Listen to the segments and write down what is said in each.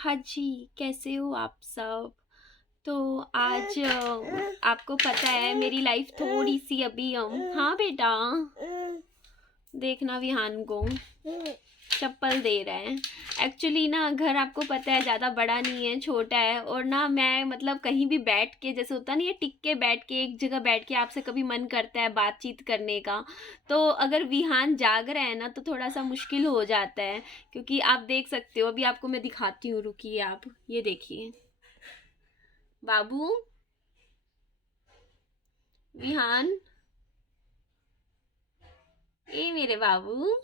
हाँ जी, कैसे हो आप सब? तो आज आपको पता है मेरी लाइफ थोड़ी-सी अभी हाँ बेटा, देखना विहान को चप्पल दे रहा है। एक्चुअली ना घर आपको पता है ज़्यादा बड़ा नहीं है, छोटा है और ना मैं मतलब कहीं भी बैठ के जैसे होता नहीं है टिक के बैठ के एक जगह बैठ के आपसे कभी मन करता है बातचीत करने का, तो अगर विहान जाग रहा है ना तो थोड़ा-सा मुश्किल हो जाता है क्योंकि आप देख सकते हो अभी आपको मैं दिखाती हूँ, रुकिए आप, ये देखिए। बाबू, विहान, ए मेरे बाबू।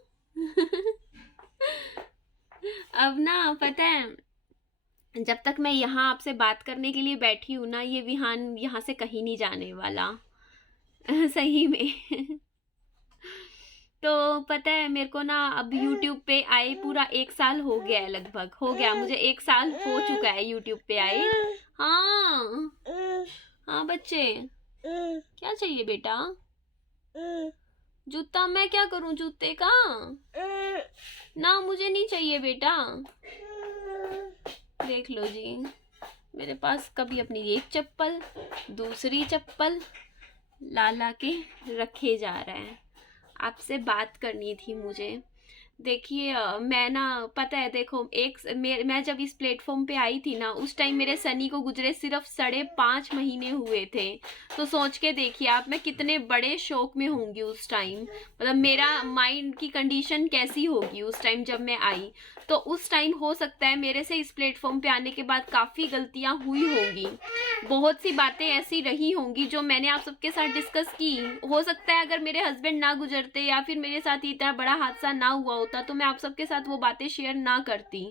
अब ना पता है जब तक मैं यहाँ आपसे बात करने के लिए बैठी हूँ ना ये विहान यहाँ से कहीं नहीं जाने वाला। सही में। तो पता है मेरे को ना अब यूट्यूब पे आए पूरा 1 साल हो गया है, लगभग हो गया, मुझे 1 साल हो चुका है यूट्यूब पे आए। हाँ हाँ बच्चे, क्या चाहिए बेटा? जूता मैं क्या करूं जूते का? ना मुझे नहीं चाहिए बेटा। देख लो जी, मेरे पास कभी अपनी एक चप्पल दूसरी चप्पल ला ला के रखे जा रहा है। आपसे बात करनी थी मुझे। देखिए मैं ना पता है देखो मैं जब इस प्लेटफॉर्म पे आई थी ना उस टाइम मेरे सनी को गुजरे सिर्फ 5.5 महीने हुए थे। तो सोच के देखिए आप मैं कितने बड़े शौक में होंगी उस टाइम, मतलब मेरा माइंड की कंडीशन कैसी होगी उस टाइम जब मैं आई। तो उस टाइम हो सकता है मेरे से इस प्लेटफॉर्म पे आने के बाद काफ़ी गलतियां हुई होंगी, बहुत सी बातें ऐसी रही होंगी जो मैंने आप सबके साथ डिस्कस की। हो सकता है अगर मेरे हस्बैंड ना गुजरते या फिर मेरे साथ इतना बड़ा हादसा ना हुआ होता तो मैं आप सबके साथ वो बातें शेयर ना करती,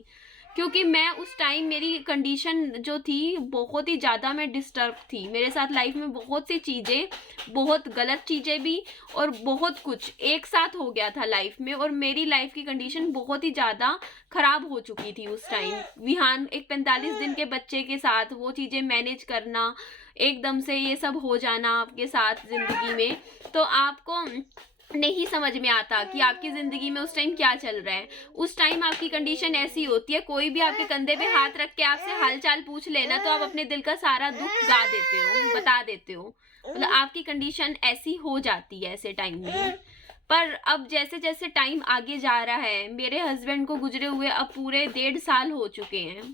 क्योंकि मैं उस टाइम मेरी कंडीशन जो थी बहुत ही ज़्यादा मैं डिस्टर्ब थी। मेरे साथ लाइफ में बहुत सी चीज़ें, बहुत गलत चीज़ें भी और बहुत कुछ एक साथ हो गया था लाइफ में, और मेरी लाइफ की कंडीशन बहुत ही ज़्यादा खराब हो चुकी थी उस टाइम। विहान एक 45 दिन के बच्चे के साथ वो चीज़ें मैनेज करना, एकदम से ये सब हो जाना आपके साथ ज़िंदगी में, तो आपको नहीं समझ में आता कि आपकी ज़िंदगी में उस टाइम क्या चल रहा है। उस टाइम आपकी कंडीशन ऐसी होती है, कोई भी आपके कंधे पे हाथ रख के आपसे हाल-चाल पूछ लेना तो आप अपने दिल का सारा दुःख गा देते हो, बता देते हो। मतलब आपकी कंडीशन ऐसी हो जाती है ऐसे टाइम में। पर अब जैसे-जैसे टाइम आगे जा रहा है, मेरे हस्बैंड को गुजरे हुए अब पूरे 1.5 साल हो चुके हैं।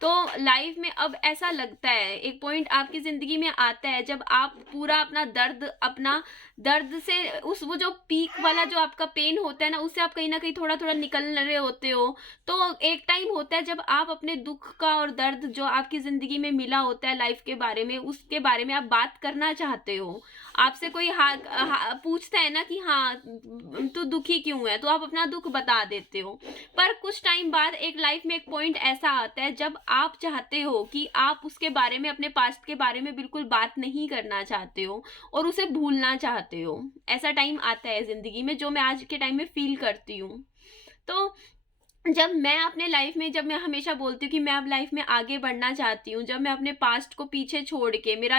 तो लाइफ में अब ऐसा लगता है, एक पॉइंट आपकी ज़िंदगी में आता है जब आप पूरा अपना दर्द से उस वो जो पीक वाला जो आपका पेन होता है ना, उससे आप कहीं न कहीं थोड़ा-थोड़ा निकल रहे होते हो। तो एक टाइम होता है जब आप अपने दुःख का और दर्द जो आपकी ज़िंदगी में मिला होता है लाइफ के बारे में, उसके बारे में आप बात करना चाहते हो। आपसे कोई पूछता है ना कि हाँ, तू दुखी क्यों है? तो आप अपना दुःख बता देते हो। पर कुछ टाइम बाद एक लाइफ में एक पॉइंट ऐसा आता है जब आप चाहते हो कि आप उसके बारे में, अपने पास्ट के बारे में बिल्कुल बात नहीं करना चाहते हो और उसे भूलना चाहते हो। ऐसा टाइम आता है ज़िंदगी में जो मैं आज के टाइम में फ़ील करती हूँ। तो जब मैं अपने लाइफ में, जब मैं हमेशा बोलती हूँ कि मैं अब लाइफ में आगे बढ़ना चाहती हूँ, जब मैं अपने पास्ट को पीछे छोड़ के, मेरा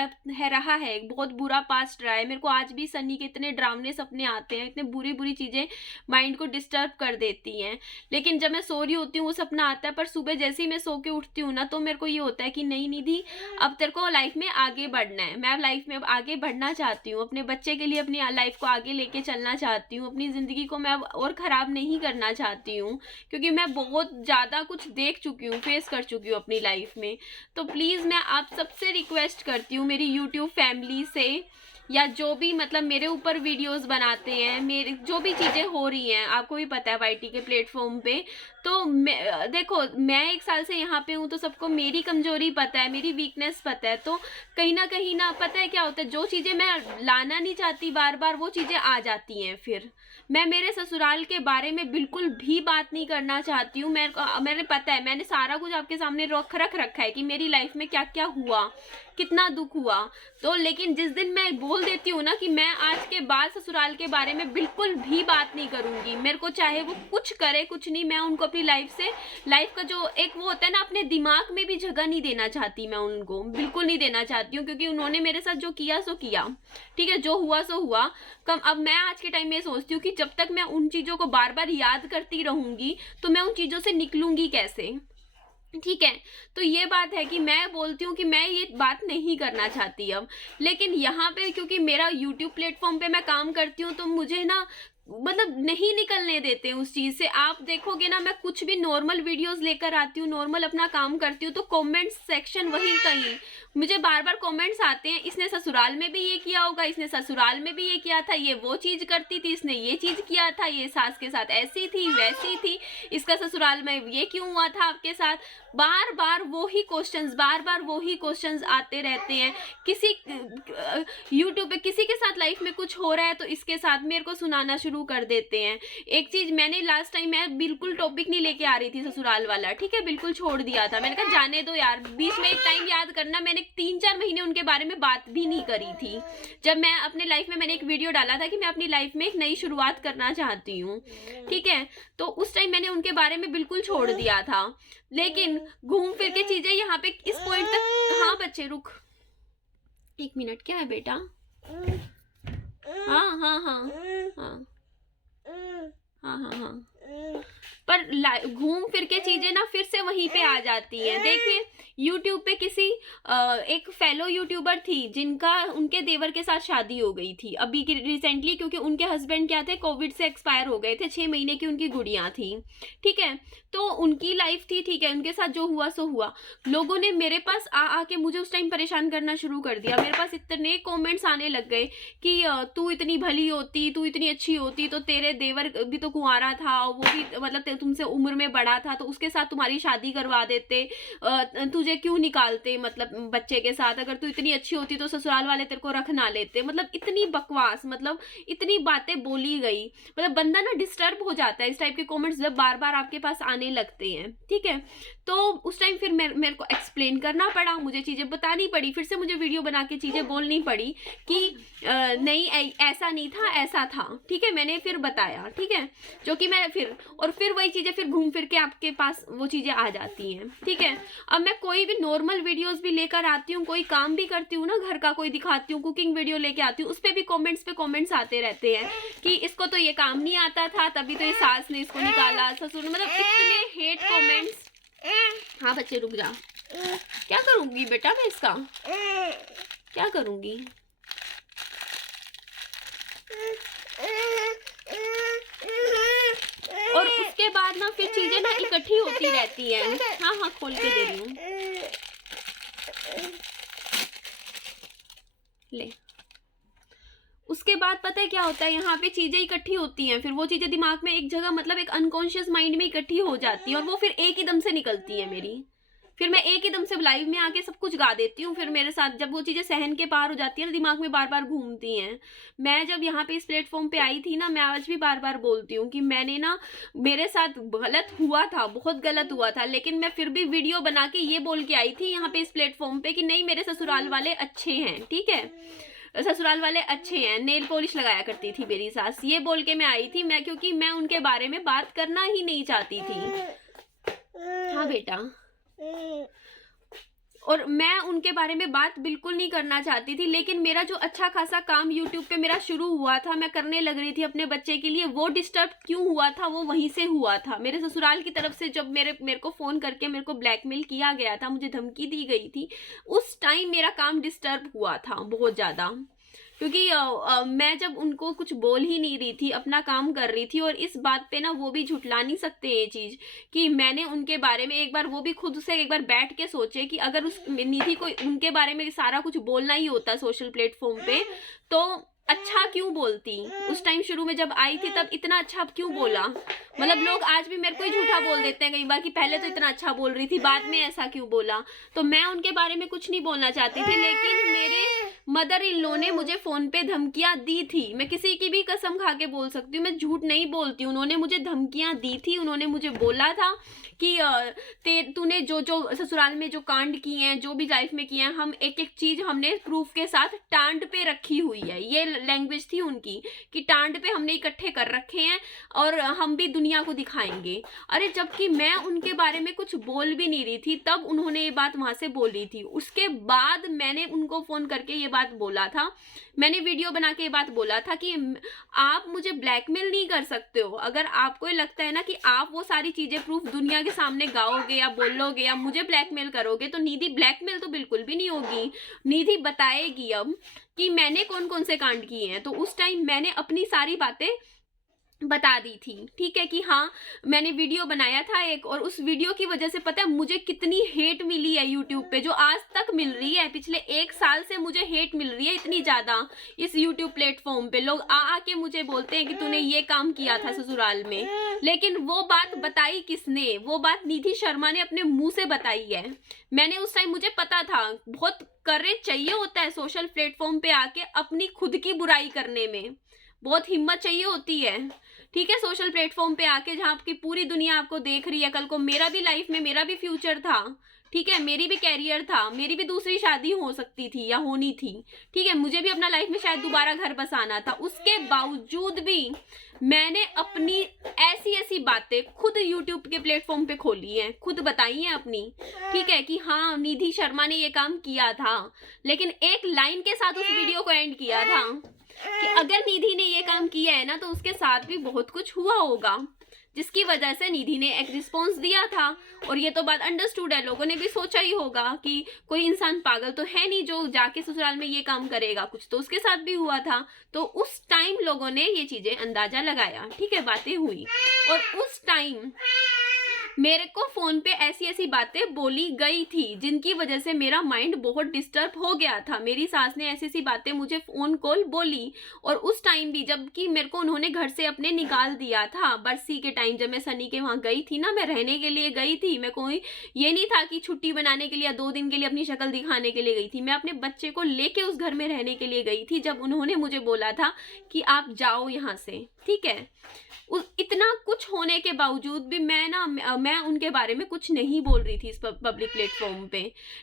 रहा है एक बहुत बुरा पास्ट रहा है, मेरे को आज भी सनी के इतने डरावने सपने आते हैं, इतने बुरी बुरी चीज़ें माइंड को डिस्टर्ब कर देती हैं। लेकिन जब मैं सो रही होती हूँ वो सपना आता है, पर सुबह जैसे ही मैं सो के उठती हूँ ना तो मेरे को ये होता है कि नहीं निधि, अब तेरे को लाइफ में आगे बढ़ना है। मैं लाइफ में अब आगे बढ़ना चाहती हूँ, अपने बच्चे के लिए अपनी लाइफ को आगे लेके चलना चाहती हूँ, अपनी ज़िंदगी को मैं अब और ख़राब नहीं करना चाहती हूँ, क्योंकि मैं बहुत ज़्यादा कुछ देख चुकी हूँ, फेस कर चुकी हूँ अपनी लाइफ में। तो प्लीज़ मैं आप सबसे रिक्वेस्ट करती हूँ, मेरी यूट्यूब फैमिली से या जो भी मतलब मेरे ऊपर वीडियोस बनाते हैं, मेरे जो भी चीज़ें हो रही हैं, आपको भी पता है वाईटी के प्लेटफॉर्म पे, तो देखो मैं 1 साल से यहाँ पे हूँ तो सबको मेरी कमजोरी पता है, मेरी वीकनेस पता है। तो कहीं ना पता है क्या होता है, जो चीज़ें मैं लाना नहीं चाहती बार बार वो चीज़ें आ जाती हैं। फिर मैं मेरे ससुराल के बारे में बिल्कुल भी बात नहीं करना चाहती हूँ। मैंने पता है, मैंने सारा कुछ आपके सामने रख रखा है कि मेरी लाइफ में क्या क्या हुआ, कितना दुख हुआ। तो लेकिन जिस दिन मैं बोल देती हूँ ना कि मैं आज के बाद ससुराल के बारे में बिल्कुल भी बात नहीं करूंगी, मेरे को चाहे वो कुछ करे कुछ नहीं, मैं उनको अपनी लाइफ का जो एक वो होता है ना, अपने दिमाग में भी जगह नहीं देना चाहती, मैं उनको बिल्कुल नहीं देना चाहती हूँ, क्योंकि उन्होंने मेरे साथ जो किया सो किया, ठीक है, जो हुआ सो हुआ। कम अब मैं आज के टाइम में सोचती हूँ कि जब तक मैं उन चीज़ों को बार बार याद करती रहूंगी तो मैं उन चीज़ों से निकलूंगी कैसे। ठीक है। तो ये बात है कि मैं बोलती हूँ कि मैं ये बात नहीं करना चाहती अब, लेकिन यहाँ पे क्योंकि मेरा यूट्यूब प्लेटफॉर्म पे मैं काम करती हूँ तो मुझे ना मतलब नहीं निकलने देते उस चीज से। आप देखोगे ना, मैं कुछ भी नॉर्मल वीडियोस लेकर आती हूँ, नॉर्मल अपना काम करती हूँ, तो कमेंट सेक्शन वही कहीं मुझे बार बार कमेंट्स आते हैं, इसने ससुराल में भी ये किया होगा, इसने ससुराल में भी ये किया था, ये वो चीज करती थी, इसने ये चीज किया था, ये सास के साथ ऐसी थी वैसी थी, इसका ससुराल में ये क्यों हुआ था आपके साथ। बार बार वो ही क्वेश्चंस, बार बार वो ही क्वेश्चंस आते रहते हैं। किसी यूट्यूब पे किसी के साथ लाइफ में कुछ हो रहा है तो इसके साथ मेरे को सुनाना शुरू कर देते हैं। एक चीज मैंने लास्ट टाइम, मैं बिल्कुल टॉपिक नहीं लेके आ रही थी ससुराल वाला, ठीक है, बिल्कुल छोड़ दिया था, मैंने कहा जाने दो यार। बीच में एक टाइम याद करना, मैंने 3-4 महीने उनके बारे में बात भी नहीं करी थी। जब मैं अपने लाइफ में, मैंने एक वीडियो डाला था कि मैं अपनी लाइफ में एक नई शुरुआत करना चाहती हूँ, ठीक है, तो उस टाइम मैंने उनके बारे में बिल्कुल छोड़ दिया था। लेकिन घूम फिर के चीजें यहाँ पे इस पॉइंट तक, हाँ बच्चे रुक 1 मिनट, क्या है बेटा, हाँ हाँ हाँ हाँ हाँ हाँ हाँ, पर घूम फिर के चीजें ना फिर से वहीं पे आ जाती हैं। देखिए यूट्यूब पे किसी एक फेलो यूट्यूबर थी जिनका उनके देवर के साथ शादी हो गई थी अभी रिसेंटली, क्योंकि उनके हस्बैंड क्या थे, कोविड से एक्सपायर हो गए थे, 6 महीने की उनकी गुड़िया थी, ठीक है, तो उनकी लाइफ थी, ठीक है, उनके साथ जो हुआ सो हुआ। लोगों ने मेरे पास आके मुझे उस टाइम परेशान करना शुरू कर दिया। मेरे पास इतने कमेंट्स आने लग गए कि तू इतनी भली होती, तू इतनी अच्छी होती तो तेरे देवर भी तो कुंवारा था, वो भी मतलब तुमसे उम्र में बड़ा था, तो उसके साथ तुम्हारी शादी करवा देते, तुझे क्यों निकालते मतलब बच्चे के साथ, अगर तू इतनी अच्छी होती तो ससुराल वाले तेरे को रख ना लेते। मतलब इतनी बकवास, मतलब इतनी बातें बोली गई, मतलब बंदा ना डिस्टर्ब हो जाता है इस टाइप के कमेंट्स जब बार बार आपके पास आने लगते हैं, ठीक है। तो उस टाइम फिर मेरे को एक्सप्लेन करना पड़ा, मुझे चीजें बतानी पड़ी, फिर से मुझे वीडियो बना के चीजें बोलनी पड़ी कि नहीं ऐसा नहीं था, ऐसा था, ठीक है, मैंने फिर बताया, ठीक है, जो कि मैं फिर वही चीजें फिर घूम फिर के आपके पास वो चीजें आ जाती हैं, ठीक है। अब मैं कोई भी नॉर्मल वीडियोस भी लेकर आती हूँ, कोई काम भी करती हूँ ना घर का, कोई दिखाती हूँ, कुकिंग वीडियो लेके आती हूँ, उस पर भी कमेंट्स पे कमेंट्स आते रहते हैं कि इसको तो ये काम नहीं आता था, तभी तो ये सास ने इसको निकाला, ससुर, मतलब इतने हेट कमेंट्स। हाँ बच्चे रुक जा, क्या करूंगी बेटा मैं इसका, क्या करूंगी। और उसके बाद ना फिर चीजें ना इकट्ठी होती रहती हैं। हाँ हाँ खोल के दे रही हूँ, ले। उसके बाद पता है क्या होता है, यहाँ पे चीजें इकट्ठी होती हैं, फिर वो चीजें दिमाग में एक जगह, मतलब एक अनकॉन्शियस माइंड में इकट्ठी हो जाती है, और वो फिर एक ही दम से निकलती है मेरी, फिर मैं एक ही दम से लाइव में आके सब कुछ गा देती हूँ। फिर मेरे साथ जब वो चीजें सहन के पार हो जाती है ना, दिमाग में बार बार घूमती हैं। मैं जब यहाँ पे इस प्लेटफॉर्म पे आई थी ना, मैं आज भी बार बार बोलती हूँ कि मैंने ना, मेरे साथ गलत हुआ था, बहुत गलत हुआ था, लेकिन मैं फिर भी वीडियो बना के ये बोल के आई थी यहाँ पे इस प्लेटफॉर्म पे कि नहीं मेरे ससुराल वाले अच्छे हैं, ठीक है, ससुराल वाले अच्छे हैं, नेल पॉलिश लगाया करती थी मेरी सास, ये बोल के मैं आई थी, मैं क्योंकि मैं उनके बारे में बात करना ही नहीं चाहती थी। हाँ बेटा, और मैं उनके बारे में बात बिल्कुल नहीं करना चाहती थी, लेकिन मेरा जो अच्छा खासा काम यूट्यूब पे मेरा शुरू हुआ था, मैं करने लग रही थी अपने बच्चे के लिए, वो डिस्टर्ब क्यों हुआ था, वो वहीं से हुआ था, मेरे ससुराल की तरफ से। जब मेरे को फोन करके मेरे को ब्लैकमेल किया गया था, मुझे धमकी दी गई थी, उस टाइम मेरा काम डिस्टर्ब हुआ था बहुत ज्यादा, क्योंकि मैं जब उनको कुछ बोल ही नहीं रही थी, अपना काम कर रही थी। और इस बात पे ना वो भी झुठला नहीं सकते ये चीज कि मैंने उनके बारे में एक बार, वो भी खुद से एक बार बैठ के सोचे कि अगर उस निधि को उनके बारे में सारा कुछ बोलना ही होता सोशल प्लेटफॉर्म पे, तो अच्छा क्यों बोलती। उस टाइम शुरू में जब आई थी तब इतना अच्छा क्यों बोला। मतलब लोग आज भी मेरे को ही झूठा बोल देते हैं कई बार कि पहले तो इतना अच्छा बोल रही थी, बाद में ऐसा क्यों बोला। तो मैं उनके बारे में कुछ नहीं बोलना चाहती थी, लेकिन मेरे मदर इन लॉ ने मुझे फोन पे धमकियां दी थी। मैं किसी की भी कसम खा के बोल सकती हूँ, मैं झूठ नहीं बोलती। उन्होंने मुझे धमकियां दी थी, उन्होंने मुझे बोला था कि तूने जो जो ससुराल में जो कांड किए हैं, जो भी लाइफ में किए हैं, हम एक एक चीज हमने प्रूफ के साथ टांड पे रखी हुई है। ये लैंग्वेज थी उनकी कि टांड पे हमने इकट्ठे कर रखे हैं और हम भी दुनिया को दिखाएंगे। अरे जबकि मैं उनके बारे में कुछ बोल भी नहीं रही थी, तब उन्होंने ये बात वहां से बोली थी। उसके बाद मैंने उनको फोन करके ये बात बोला था, मैंने वीडियो बना के ये बात बोला था कि आप मुझे ब्लैकमेल नहीं कर सकते हो। अगर आपको ये लगता है ना कि आप वो सारी चीजें प्रूफ दुनिया के सामने गाओगे या बोलोगे या मुझे ब्लैकमेल करोगे तो निधि ब्लैकमेल तो बिल्कुल भी नहीं होगी। निधि बताएगी अब कि मैंने कौन कौन से कांड किए हैं। तो उस टाइम मैंने अपनी सारी बातें बता दी थी, ठीक है, कि हाँ मैंने वीडियो बनाया था एक, और उस वीडियो की वजह से पता है मुझे कितनी हेट मिली है यूट्यूब पे, जो आज तक मिल रही है। पिछले 1 साल से मुझे हेट मिल रही है इतनी ज्यादा इस यूट्यूब प्लेटफॉर्म पे। लोग आके मुझे बोलते हैं कि तूने ये काम किया था ससुराल में, लेकिन वो बात बताई किसने? वो बात निधि शर्मा ने अपने मुंह से बताई है। मैंने उस टाइम, मुझे पता था बहुत करेज चाहिए होता है सोशल प्लेटफॉर्म पे आके अपनी खुद की बुराई करने में, बहुत हिम्मत चाहिए होती है, ठीक है। सोशल प्लेटफॉर्म पे आके जहाँ आपकी पूरी दुनिया आपको देख रही है। कल को मेरा भी लाइफ में मेरा भी फ्यूचर था, ठीक है, मेरी भी कैरियर था, मेरी भी दूसरी शादी हो सकती थी या होनी थी, ठीक है, मुझे भी अपना लाइफ में शायद दोबारा घर बसाना था। उसके बावजूद भी मैंने अपनी ऐसी ऐसी बातें खुद यूट्यूब के प्लेटफॉर्म पे खोली हैं, खुद बताई हैं अपनी, ठीक है, कि हाँ निधि शर्मा ने ये काम किया था, लेकिन एक लाइन के साथ उस वीडियो को एंड किया था कि अगर निधि ने ये काम किया है ना तो उसके साथ भी बहुत कुछ हुआ होगा, जिसकी वजह से निधि ने एक रिस्पॉन्स दिया था। और ये तो बात अंडरस्टूड है, लोगों ने भी सोचा ही होगा कि कोई इंसान पागल तो है नहीं जो जाके ससुराल में ये काम करेगा, कुछ तो उसके साथ भी हुआ था। तो उस टाइम लोगों ने ये चीजें अंदाजा लगाया, ठीक है, बातें हुई, और उस टाइम मेरे को फोन पे ऐसी ऐसी बातें बोली गई थी जिनकी वजह से मेरा माइंड बहुत डिस्टर्ब हो गया था। मेरी सास ने ऐसी ऐसी बातें मुझे फोन कॉल बोली, और उस टाइम भी जबकि मेरे को उन्होंने घर से अपने निकाल दिया था बरसी के टाइम, जब मैं सनी के वहां गई थी ना, मैं रहने के लिए गई थी। मैं कोई ये नहीं था कि छुट्टी बनाने के लिए या 2 दिन के लिए अपनी शक्ल दिखाने के लिए गई थी, मैं अपने बच्चे को लेके उस घर में रहने के लिए गई थी जब उन्होंने मुझे बोला था कि आप जाओ यहाँ से, ठीक है। इतना कुछ होने के बावजूद भी मैं उनके बारे में कुछ नहीं बोल रही थी इस पब्लिक प्लेटफॉर्म पे।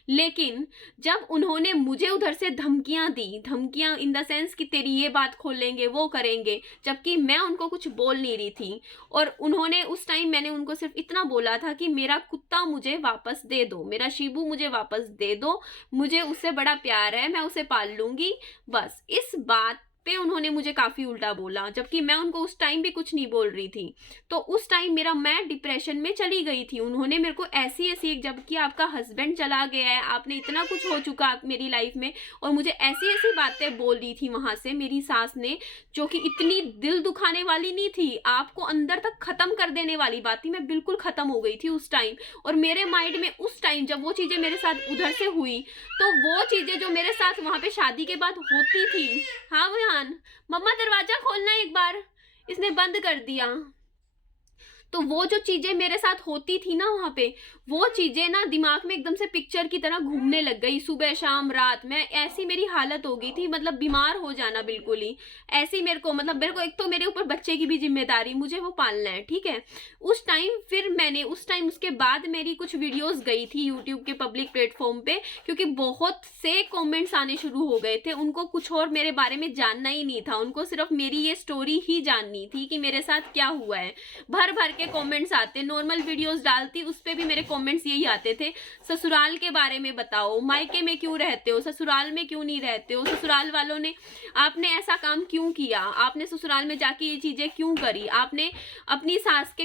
लेकिन जब उन्होंने मुझे उधर से धमकियां दी, धमकियां इन द सेंस कि तेरी ये बात खोलेंगे वो करेंगे, जबकि मैं उनको कुछ बोल नहीं रही थी। और उन्होंने उस टाइम, मैंने उनको सिर्फ इतना बोला था कि मेरा कुत्ता मुझे वापस दे दो, मेरा शिबू मुझे वापस दे दो, मुझे उससे बड़ा प्यार है, मैं उसे पाल लूंगी। बस इस बात पे उन्होंने मुझे काफी उल्टा बोला, जबकि मैं उनको उस टाइम भी कुछ नहीं बोल रही थी। तो उस टाइम मैं डिप्रेशन में चली गई थी। उन्होंने मेरे को ऐसी ऐसी, जबकि आपका हस्बैंड चला गया है, आपने इतना कुछ हो चुका मेरी लाइफ में, और मुझे ऐसी ऐसी बातें बोल दी थी वहां से मेरी सास ने, जो कि इतनी दिल दुखाने वाली नहीं थी, आपको अंदर तक खत्म कर देने वाली बात थी। मैं बिल्कुल खत्म हो गई थी उस टाइम। और मेरे माइंड में उस टाइम जब वो चीजें मेरे साथ उधर से हुई, तो वो चीजें जो मेरे साथ वहां पे शादी के बाद होती थी, हाँ मम्मा दरवाजा खोलना एक बार, इसने बंद कर दिया। तो वो जो चीजें मेरे साथ होती थी ना वहां पे, वो चीजें ना दिमाग में एकदम से पिक्चर की तरह घूमने लग गई, सुबह शाम रात। मैं ऐसी मेरी हालत हो गई थी, मतलब बीमार हो जाना बिल्कुल ही ऐसी। मेरे को एक तो मेरे ऊपर बच्चे की भी जिम्मेदारी, मुझे वो पालना है, ठीक है। उस टाइम फिर मैंने उसके बाद मेरी कुछ वीडियोस गई थी यूट्यूब के पब्लिक प्लेटफॉर्म पे, क्योंकि बहुत से कॉमेंट्स आने शुरू हो गए थे। उनको कुछ और मेरे बारे में जानना ही नहीं था, उनको सिर्फ मेरी ये स्टोरी ही जाननी थी कि मेरे साथ क्या हुआ है। भर भर के कमेंट्स आते, नॉर्मल वीडियोस डालती उस पे भी मेरे कमेंट्स यही आते थे, ससुराल के बारे में बताओ, मायके में क्यों रहते हो, ससुराल में क्यों नहीं रहते हो, ससुराल वालों ने, आपने ऐसा काम क्यों किया, आपने ससुराल में जाके ये चीजें क्यों करी, आपने अपनी सास के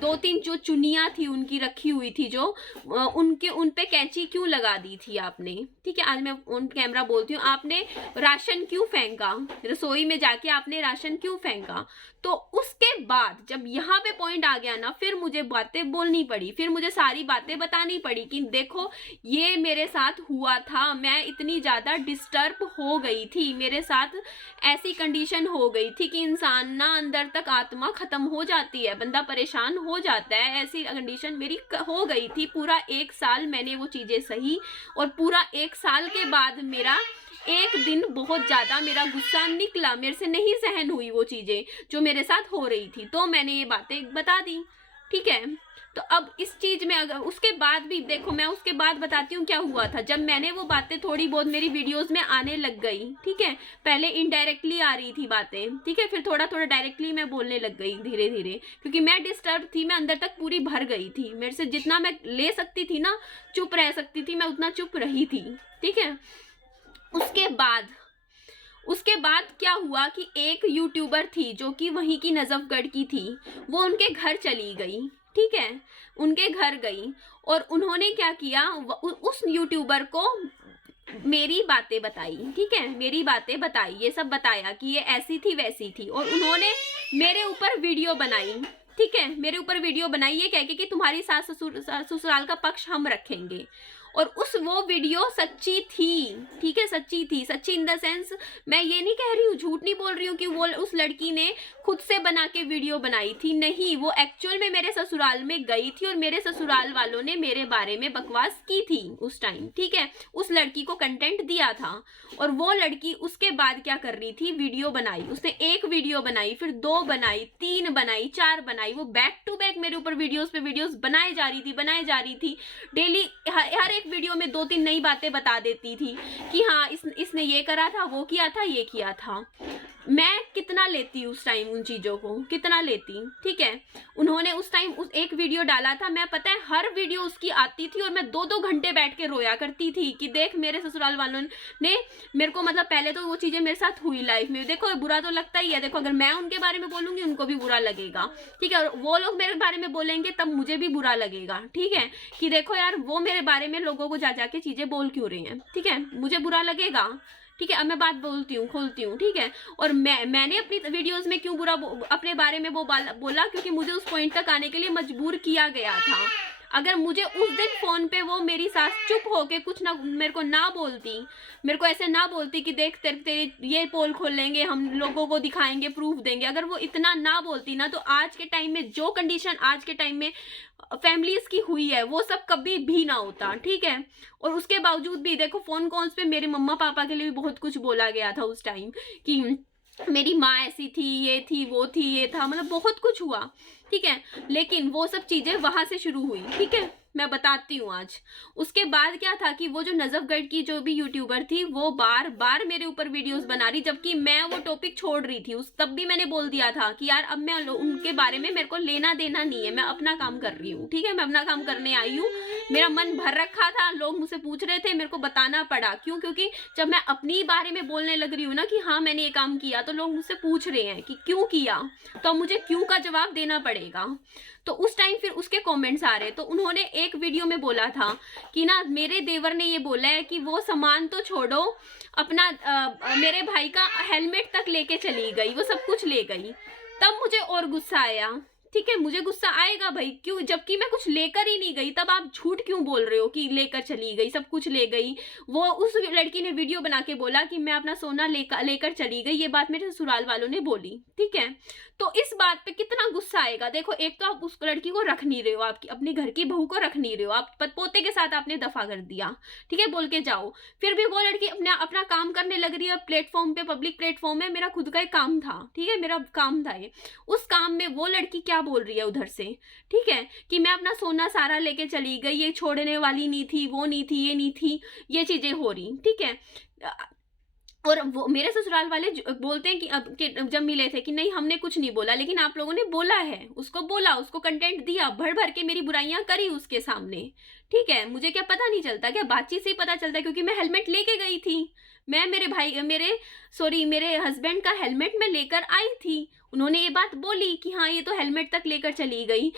2-3 जो चुनिया थी उनकी रखी हुई थी, जो उन पे कैंची क्यों लगा दी थी आपने, ठीक है। आज मैं ऑन कैमरा बोलती हूँ, आपने राशन क्यों फेंका, रसोई में जाके आपने राशन क्यों फेंका। तो उसके बाद जब यहाँ पे पॉइंट आ गया ना, फिर मुझे बातें बोलनी पड़ी, फिर मुझे सारी बातें बतानी पड़ी कि देखो ये मेरे साथ हुआ था, मैं इतनी ज्यादा डिस्टर्ब हो गई थी, मेरे साथ ऐसी कंडीशन हो गई थी कि इंसान ना अंदर तक आत्मा खत्म हो जाती है, बंदा परेशान हो जाता है, ऐसी कंडीशन मेरी हो गई थी। पूरा 1 साल मैंने वो चीजें सही, और पूरा 1 साल के बाद मेरा एक दिन बहुत ज्यादा मेरा गुस्सा निकला, मेरे से नहीं सहन हुई वो चीजें जो मेरे साथ हो रही थी, तो मैंने ये बातें बता दी, ठीक है। तो अब इस चीज में अगर उसके बाद भी देखो, मैं उसके बाद बताती हूँ क्या हुआ था। जब मैंने वो बातें थोड़ी बहुत मेरी वीडियोस में आने लग गई, ठीक है, पहले इनडायरेक्टली आ रही थी बातें, ठीक है, फिर थोड़ा थोड़ा डायरेक्टली मैं बोलने लग गई धीरे धीरे, क्योंकि मैं डिस्टर्ब थी, मैं अंदर तक पूरी भर गई थी, मेरे से जितना मैं ले सकती थी ना, चुप रह सकती थी, मैं उतना चुप रही थी, ठीक है। उसके बाद क्या हुआ कि एक यूट्यूबर थी जो कि वहीं की नजफगढ़ की थी, वो उनके घर चली गई, ठीक है, उनके घर गई और उन्होंने क्या किया, उस यूट्यूबर को मेरी बातें बताई, ठीक है, मेरी बातें बताई, ये सब बताया कि ये ऐसी थी वैसी थी, और उन्होंने मेरे ऊपर वीडियो बनाई, ठीक है, मेरे ऊपर वीडियो बनाई ये कह के कि तुम्हारी सास ससुराल का पक्ष हम रखेंगे। और उस वो वीडियो सच्ची थी, ठीक है, सच्ची थी, सच्ची इन द सेंस, मैं ये नहीं कह रही हूँ, झूठ नहीं बोल रही हूँ कि वो उस लड़की ने खुद से बना के वीडियो बनाई थी, नहीं, वो एक्चुअल में मेरे ससुराल में गई थी और मेरे ससुराल वालों ने मेरे बारे में बकवास की थी उस टाइम, ठीक है, उस लड़की को कंटेंट दिया था। और वो लड़की उसके बाद क्या कर रही थी, वीडियो बनाई, उसने एक वीडियो बनाई, फिर 2 बनाई, 3 बनाई, 4 बनाई, वो बैक टू बैक मेरे ऊपर वीडियोस पे वीडियोस बनाए जा रही थी, डेली हर एक वीडियो में 2-3 नई बातें बता देती थी कि हाँ इसने ये करा था, वो किया था, ये किया था। मैं कितना लेती उस टाइम उन चीजों को, कितना लेती, ठीक है। उन्होंने उस टाइम उस एक वीडियो डाला था, मैं पता है हर वीडियो उसकी आती थी और मैं 2-2 घंटे बैठ के रोया करती थी कि देख मेरे ससुराल वालों ने मेरे को, मतलब पहले तो वो चीजें मेरे साथ हुई लाइफ में, देखो बुरा तो लगता ही है, देखो अगर मैं उनके बारे में बोलूंगी उनको भी बुरा लगेगा, ठीक है, और वो लोग मेरे बारे में बोलेंगे तब मुझे भी बुरा लगेगा, ठीक है, कि देखो यार वो मेरे बारे में लोगों को जा के चीजें बोल क्यों रही हैं, ठीक है, मुझे बुरा लगेगा, ठीक है। अब मैं बात बोलती हूँ, खोलती हूँ, ठीक है। और मैंने अपनी वीडियोस में क्यों बुरा अपने बारे में वो बोला, क्योंकि मुझे उस पॉइंट तक आने के लिए मजबूर किया गया था। अगर मुझे उस दिन फोन पे वो मेरी सास चुप होके कुछ ना मेरे को ना बोलती, मेरे को ऐसे ना बोलती कि देख तेरे ये पोल खोल लेंगे, हम लोगों को दिखाएंगे, प्रूफ देंगे, अगर वो इतना ना बोलती ना, तो आज के टाइम में जो कंडीशन आज के टाइम में फैमिलीज की हुई है वो सब कभी भी ना होता, ठीक है। और उसके बावजूद भी देखो फोन कॉल्स पे मेरे मम्मा पापा के लिए भी बहुत कुछ बोला गया था उस टाइम कि मेरी माँ ऐसी थी, ये थी, वो थी, ये था, मतलब बहुत कुछ हुआ, ठीक है। लेकिन वो सब चीजें वहां से शुरू हुई, ठीक है, मैं बताती हूँ आज। उसके बाद क्या था कि वो जो नजफगढ़ की जो भी यूट्यूबर थी वो बार बार मेरे ऊपर वीडियोस बना रही, जबकि मैं वो टॉपिक छोड़ रही थी। तब भी मैंने बोल दिया था कि यार अब मैं उनके बारे में मेरे को लेना देना नहीं है, मैं अपना काम कर रही हूँ, ठीक है, मैं अपना काम करने आई हूँ। मेरा मन भर रखा था, लोग मुझसे पूछ रहे थे, मेरे को बताना पड़ा, क्यों, क्योंकि जब मैं अपनी बारे में बोलने लग रही हूँ ना कि हाँ मैंने ये काम किया, तो लोग मुझसे पूछ रहे हैं कि क्यों किया, तो मुझे क्यों का जवाब देना पड़ेगा। तो उस टाइम फिर उसके कमेंट्स आ रहे, तो उन्होंने एक वीडियो में बोला था कि ना मेरे देवर ने ये बोला है कि वो सामान तो छोड़ो, अपना मेरे भाई का हेलमेट तक लेके चली गई, वो सब कुछ ले गई। तब मुझे और गुस्सा आया, ठीक है, मुझे गुस्सा आएगा भाई, क्यों, जबकि मैं कुछ लेकर ही नहीं गई, तब आप झूठ क्यों बोल रहे हो कि लेकर चली गई, सब कुछ ले गई। वो उस लड़की ने वीडियो बना के बोला कि मैं अपना सोना लेकर चली गई, ये बात मेरे ससुराल वालों ने बोली, ठीक है। तो इस बात पे कितना गुस्सा आएगा। देखो एक तो आप उस लड़की को रख नहीं रहे हो, आपकी अपनी घर की बहू को रख नहीं रहे हो, आप पोते के साथ आपने दफा कर दिया, ठीक है, बोल के जाओ। फिर भी वो लड़की अपना काम करने लग रही है प्लेटफॉर्म पे, पब्लिक प्लेटफॉर्म में, मेरा खुद का एक काम था, ठीक है, मेरा काम था ये, उस काम में वो लड़की क्या बोल रही है उधर से, ठीक है, कि मैं अपना सोना सारा लेके चली गई, ये छोड़ने वाली नहीं थी, वो नहीं थी, ये नहीं थी, ये चीजें हो रही, ठीक है। और वो मेरे ससुराल वाले बोलते हैं कि जब मिले थे कि नहीं हमने कुछ नहीं बोला, लेकिन आप लोगों ने बोला है, उसको बोला, उसको कंटेंट दिया, भर भर के मेरी बुराइयां करी उसके सामने, ठीक है। मुझे क्या पता नहीं चलता क्या, बातचीत से ही पता चलता है, क्योंकि मैं हेलमेट लेके गई थी, मैं मेरे हस्बैंड का हेलमेट में लेकर आई थी। उन्होंने ये बात बोली कि हाँ ये तो हेलमेट तक लेकर चली गई,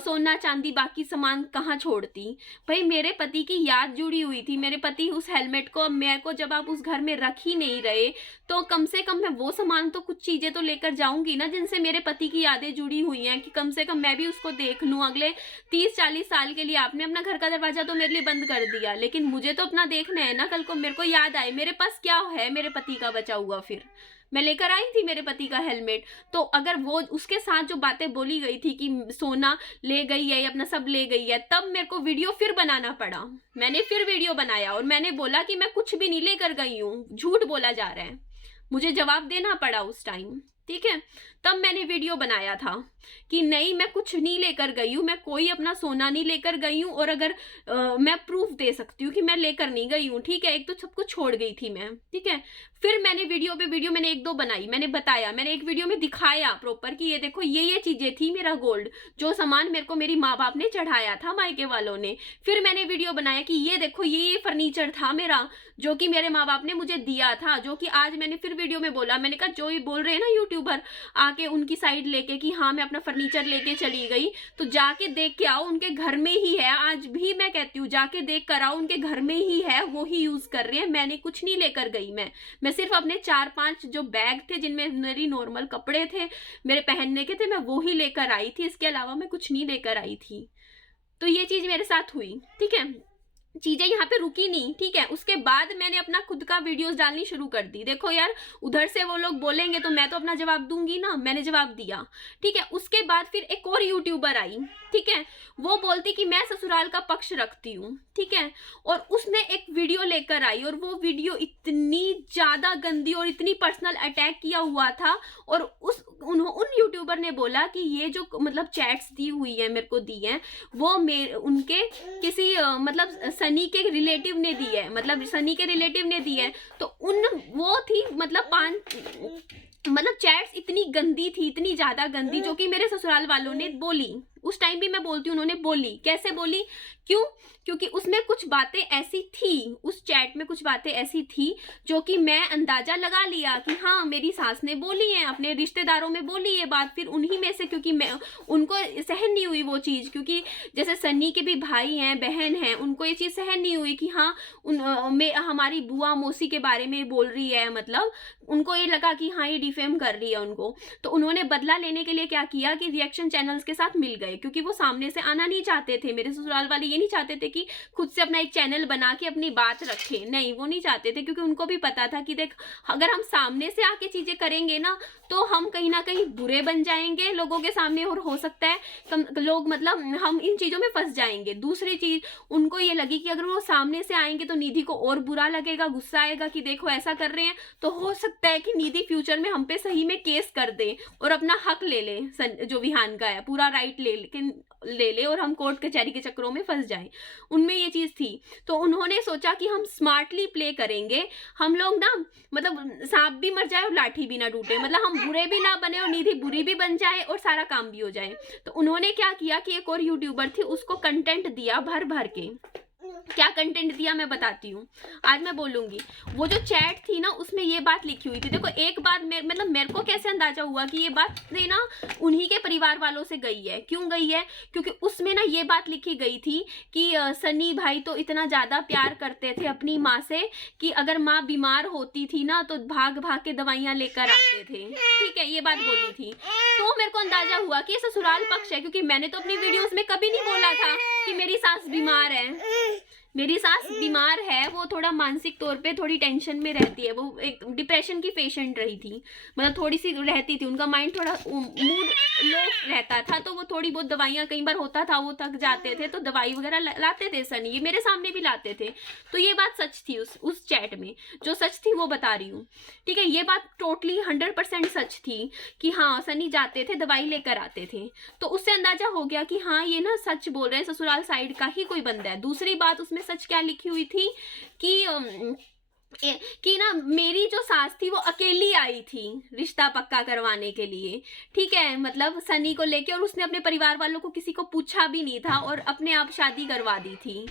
सोना चांदी बाकी सामान कहाँ छोड़ती। भाई मेरे पति की याद जुड़ी हुई थी, मेरे पति उस हेलमेट को मेरे को जब आप उस घर में रख ही नहीं रहे, तो कम से कम मैं वो सामान तो कुछ चीजें तो लेकर जाऊंगी ना जिनसे मेरे पति की यादें जुड़ी हुई हैं, कि कम से कम मैं भी उसको देख लूं। अगले 30-40 साल के लिए आपने अपना घर का दरवाजा तो मेरे लिए बंद कर दिया, लेकिन मुझे तो अपना देखना है ना, कल को मेरे को याद आए मेरे पास क्या है मेरे पति का बचा हुआ। फिर मैं लेकर आई थी मेरे पति का हेलमेट, तो अगर वो उसके साथ जो बातें बोली गई थी कि सोना ले गई है, अपना सब ले गई है, तब मेरे को वीडियो फिर बनाना पड़ा। मैंने फिर वीडियो बनाया और मैंने बोला कि मैं कुछ भी नहीं लेकर गई हूँ, झूठ बोला जा रहा है, मुझे जवाब देना पड़ा उस टाइम, ठीक है। तब मैंने वीडियो बनाया था कि नहीं मैं कुछ नहीं लेकर गई हूँ, मैं कोई अपना सोना नहीं लेकर गई हूँ, और अगर मैं प्रूफ दे सकती हूँ कि मैं लेकर नहीं गई हूँ, ठीक है। एक तो सब कुछ छोड़ गई थी मैं, ठीक है। फिर मैंने वीडियो मैंने 1-2 बनाई, मैंने बताया, मैंने एक वीडियो में दिखाया प्रॉपर कि ये देखो ये चीजें थी मेरा गोल्ड, जो सामान मेरे को मेरी माँ बाप ने चढ़ाया था मायके वालों ने। फिर मैंने वीडियो बनाया कि ये देखो ये फर्नीचर था मेरा, जो कि मेरे माँ बाप ने मुझे दिया था, जो कि आज मैंने फिर वीडियो में बोला, मैंने कहा जो ये बोल रहे हैं ना यूट्यूबर आके उनकी साइड लेके कि हाँ मैं अपना फर्नीचर लेके चली गई, तो जाके देख के आओ, उनके घर में ही है। आज भी मैं कहती हूँ जाके देख कर आओ, उनके घर में ही है, वो ही यूज कर रहे हैं, मैंने कुछ नहीं लेकर गई। मैं सिर्फ अपने 4-5 जो बैग थे जिनमें मेरी नॉर्मल कपड़े थे मेरे पहनने के थे, मैं वो ही लेकर आई थी, इसके अलावा मैं कुछ नहीं लेकर आई थी। तो ये चीज मेरे साथ हुई, ठीक है। चीजें यहाँ पे रुकी नहीं, ठीक है। उसके बाद मैंने अपना खुद का वीडियोस डालनी शुरू कर दी। देखो यार, उधर से वो लोग बोलेंगे तो मैं तो अपना जवाब दूंगी ना, मैंने जवाब दिया, ठीक है। उसके बाद फिर एक और यूट्यूबर आई, ठीक है, वो बोलती कि मैं ससुराल का पक्ष रखती हूँ, ठीक है, और उसने एक वीडियो लेकर आई, और वो वीडियो इतनी ज्यादा गंदी और इतनी पर्सनल अटैक किया हुआ था, और उन यूट्यूबर ने बोला कि ये जो मतलब चैट्स दी हुई है मेरे को दी है, वो उनके किसी मतलब सनी के रिलेटिव ने दी है, मतलब सनी के रिलेटिव ने दी है। तो वो थी मतलब चैट्स इतनी गंदी थी, इतनी ज्यादा गंदी, जो कि मेरे ससुराल वालों ने बोली। उस टाइम भी मैं बोलती हूँ, उन्होंने बोली। कैसे बोली? क्यों? क्योंकि उसमें कुछ बातें ऐसी थी, उस चैट में कुछ बातें ऐसी थी जो कि मैं अंदाजा लगा लिया कि हाँ मेरी सास ने बोली है, अपने रिश्तेदारों में बोली ये बात। फिर उन्हीं में से, क्योंकि मैं उनको सहन नहीं हुई वो चीज़, क्योंकि जैसे सन्नी के भी भाई हैं बहन हैं, उनको ये चीज़ सहन नहीं हुई कि हाँ हमारी बुआ मौसी के बारे में बोल रही है, मतलब उनको ये लगा कि हाँ ये डिफेम कर रही है उनको। तो उन्होंने बदला लेने के लिए क्या किया कि रिएक्शन चैनल्स के साथ मिल गए, क्योंकि वो सामने से आना नहीं चाहते थे। मेरे ससुराल वाले ये नहीं चाहते थे कि खुद से अपना एक चैनल बना के अपनी बात रखे, नहीं वो नहीं चाहते थे, क्योंकि उनको भी पता था कि देख अगर हम सामने से आके चीजें करेंगे ना तो हम कहीं ना कहीं बुरे बन जाएंगे लोगों के सामने, और हो सकता है लोग मतलब हम इन चीजों में फंस जाएंगे। दूसरी चीज उनको ये लगी कि अगर वो सामने से आएंगे तो निधि को और बुरा लगेगा, गुस्सा आएगा कि देखो ऐसा कर रहे हैं, तो हो सकता है कि निधि फ्यूचर में हम पे सही में केस कर दे और अपना हक ले ले, जो विहान का है पूरा राइट ले ले और हम कोर्ट कचहरी के चक्करों में फंस जाएं। उनमें ये चीज थी। तो उन्होंने सोचा कि हम स्मार्टली प्ले करेंगे, हम लोग ना मतलब सांप भी मर जाए और लाठी भी ना टूटे, मतलब हम बुरे भी ना बने और निधि बुरी भी बन जाए और सारा काम भी हो जाए। तो उन्होंने क्या किया कि एक और यूट्यूबर थी, उसको कंटेंट दिया भर भर के। क्या कंटेंट दिया मैं बताती हूँ, आज मैं बोलूंगी। वो जो चैट थी ना उसमें ये बात लिखी हुई थी। देखो एक बात मतलब मेरे को कैसे अंदाजा हुआ कि ये बात ना उन्हीं के परिवार वालों से गई है। क्यों गई है? क्योंकि उसमें ना ये बात लिखी गई थी कि सनी भाई तो इतना ज्यादा प्यार करते थे अपनी माँ से कि अगर माँ बीमार होती थी ना तो भाग भाग के दवाइयां लेकर आते थे, ठीक है, ये बात बोली थी। तो मेरे को अंदाजा हुआ कि ये ससुराल पक्ष है, क्योंकि मैंने तो अपनी वीडियोस में कभी नहीं बोला था कि मेरी सास बीमार है। मेरी सास बीमार है, वो थोड़ा मानसिक तौर पे थोड़ी टेंशन में रहती है, वो एक डिप्रेशन की पेशेंट रही थी, मतलब थोड़ी सी रहती थी, उनका माइंड थोड़ा मूड लो रहता था, तो वो थोड़ी बहुत दवाइयाँ कई बार होता था वो थक जाते थे तो दवाई वगैरह लाते थे सनी, ये मेरे सामने भी लाते थे। तो ये बात सच थी, उस चैट में जो सच थी वो बता रही हूँ, ठीक है। ये बात टोटली 100% सच थी कि हाँ सनी जाते थे दवाई लेकर आते थे। तो उससे अंदाजा हो गया कि हाँ ये ना सच बोल रहे हैं, ससुराल साइड का ही कोई बंदा है। दूसरी बात उसमें सच क्या लिखी हुई थी कि ना मेरी जो सास थी वो अकेली आई थी रिश्ता पक्का करवाने के लिए, ठीक है, मतलब सनी को लेके, और उसने अपने परिवार वालों को किसी को पूछा भी नहीं था और अपने आप शादी करवा दी थी।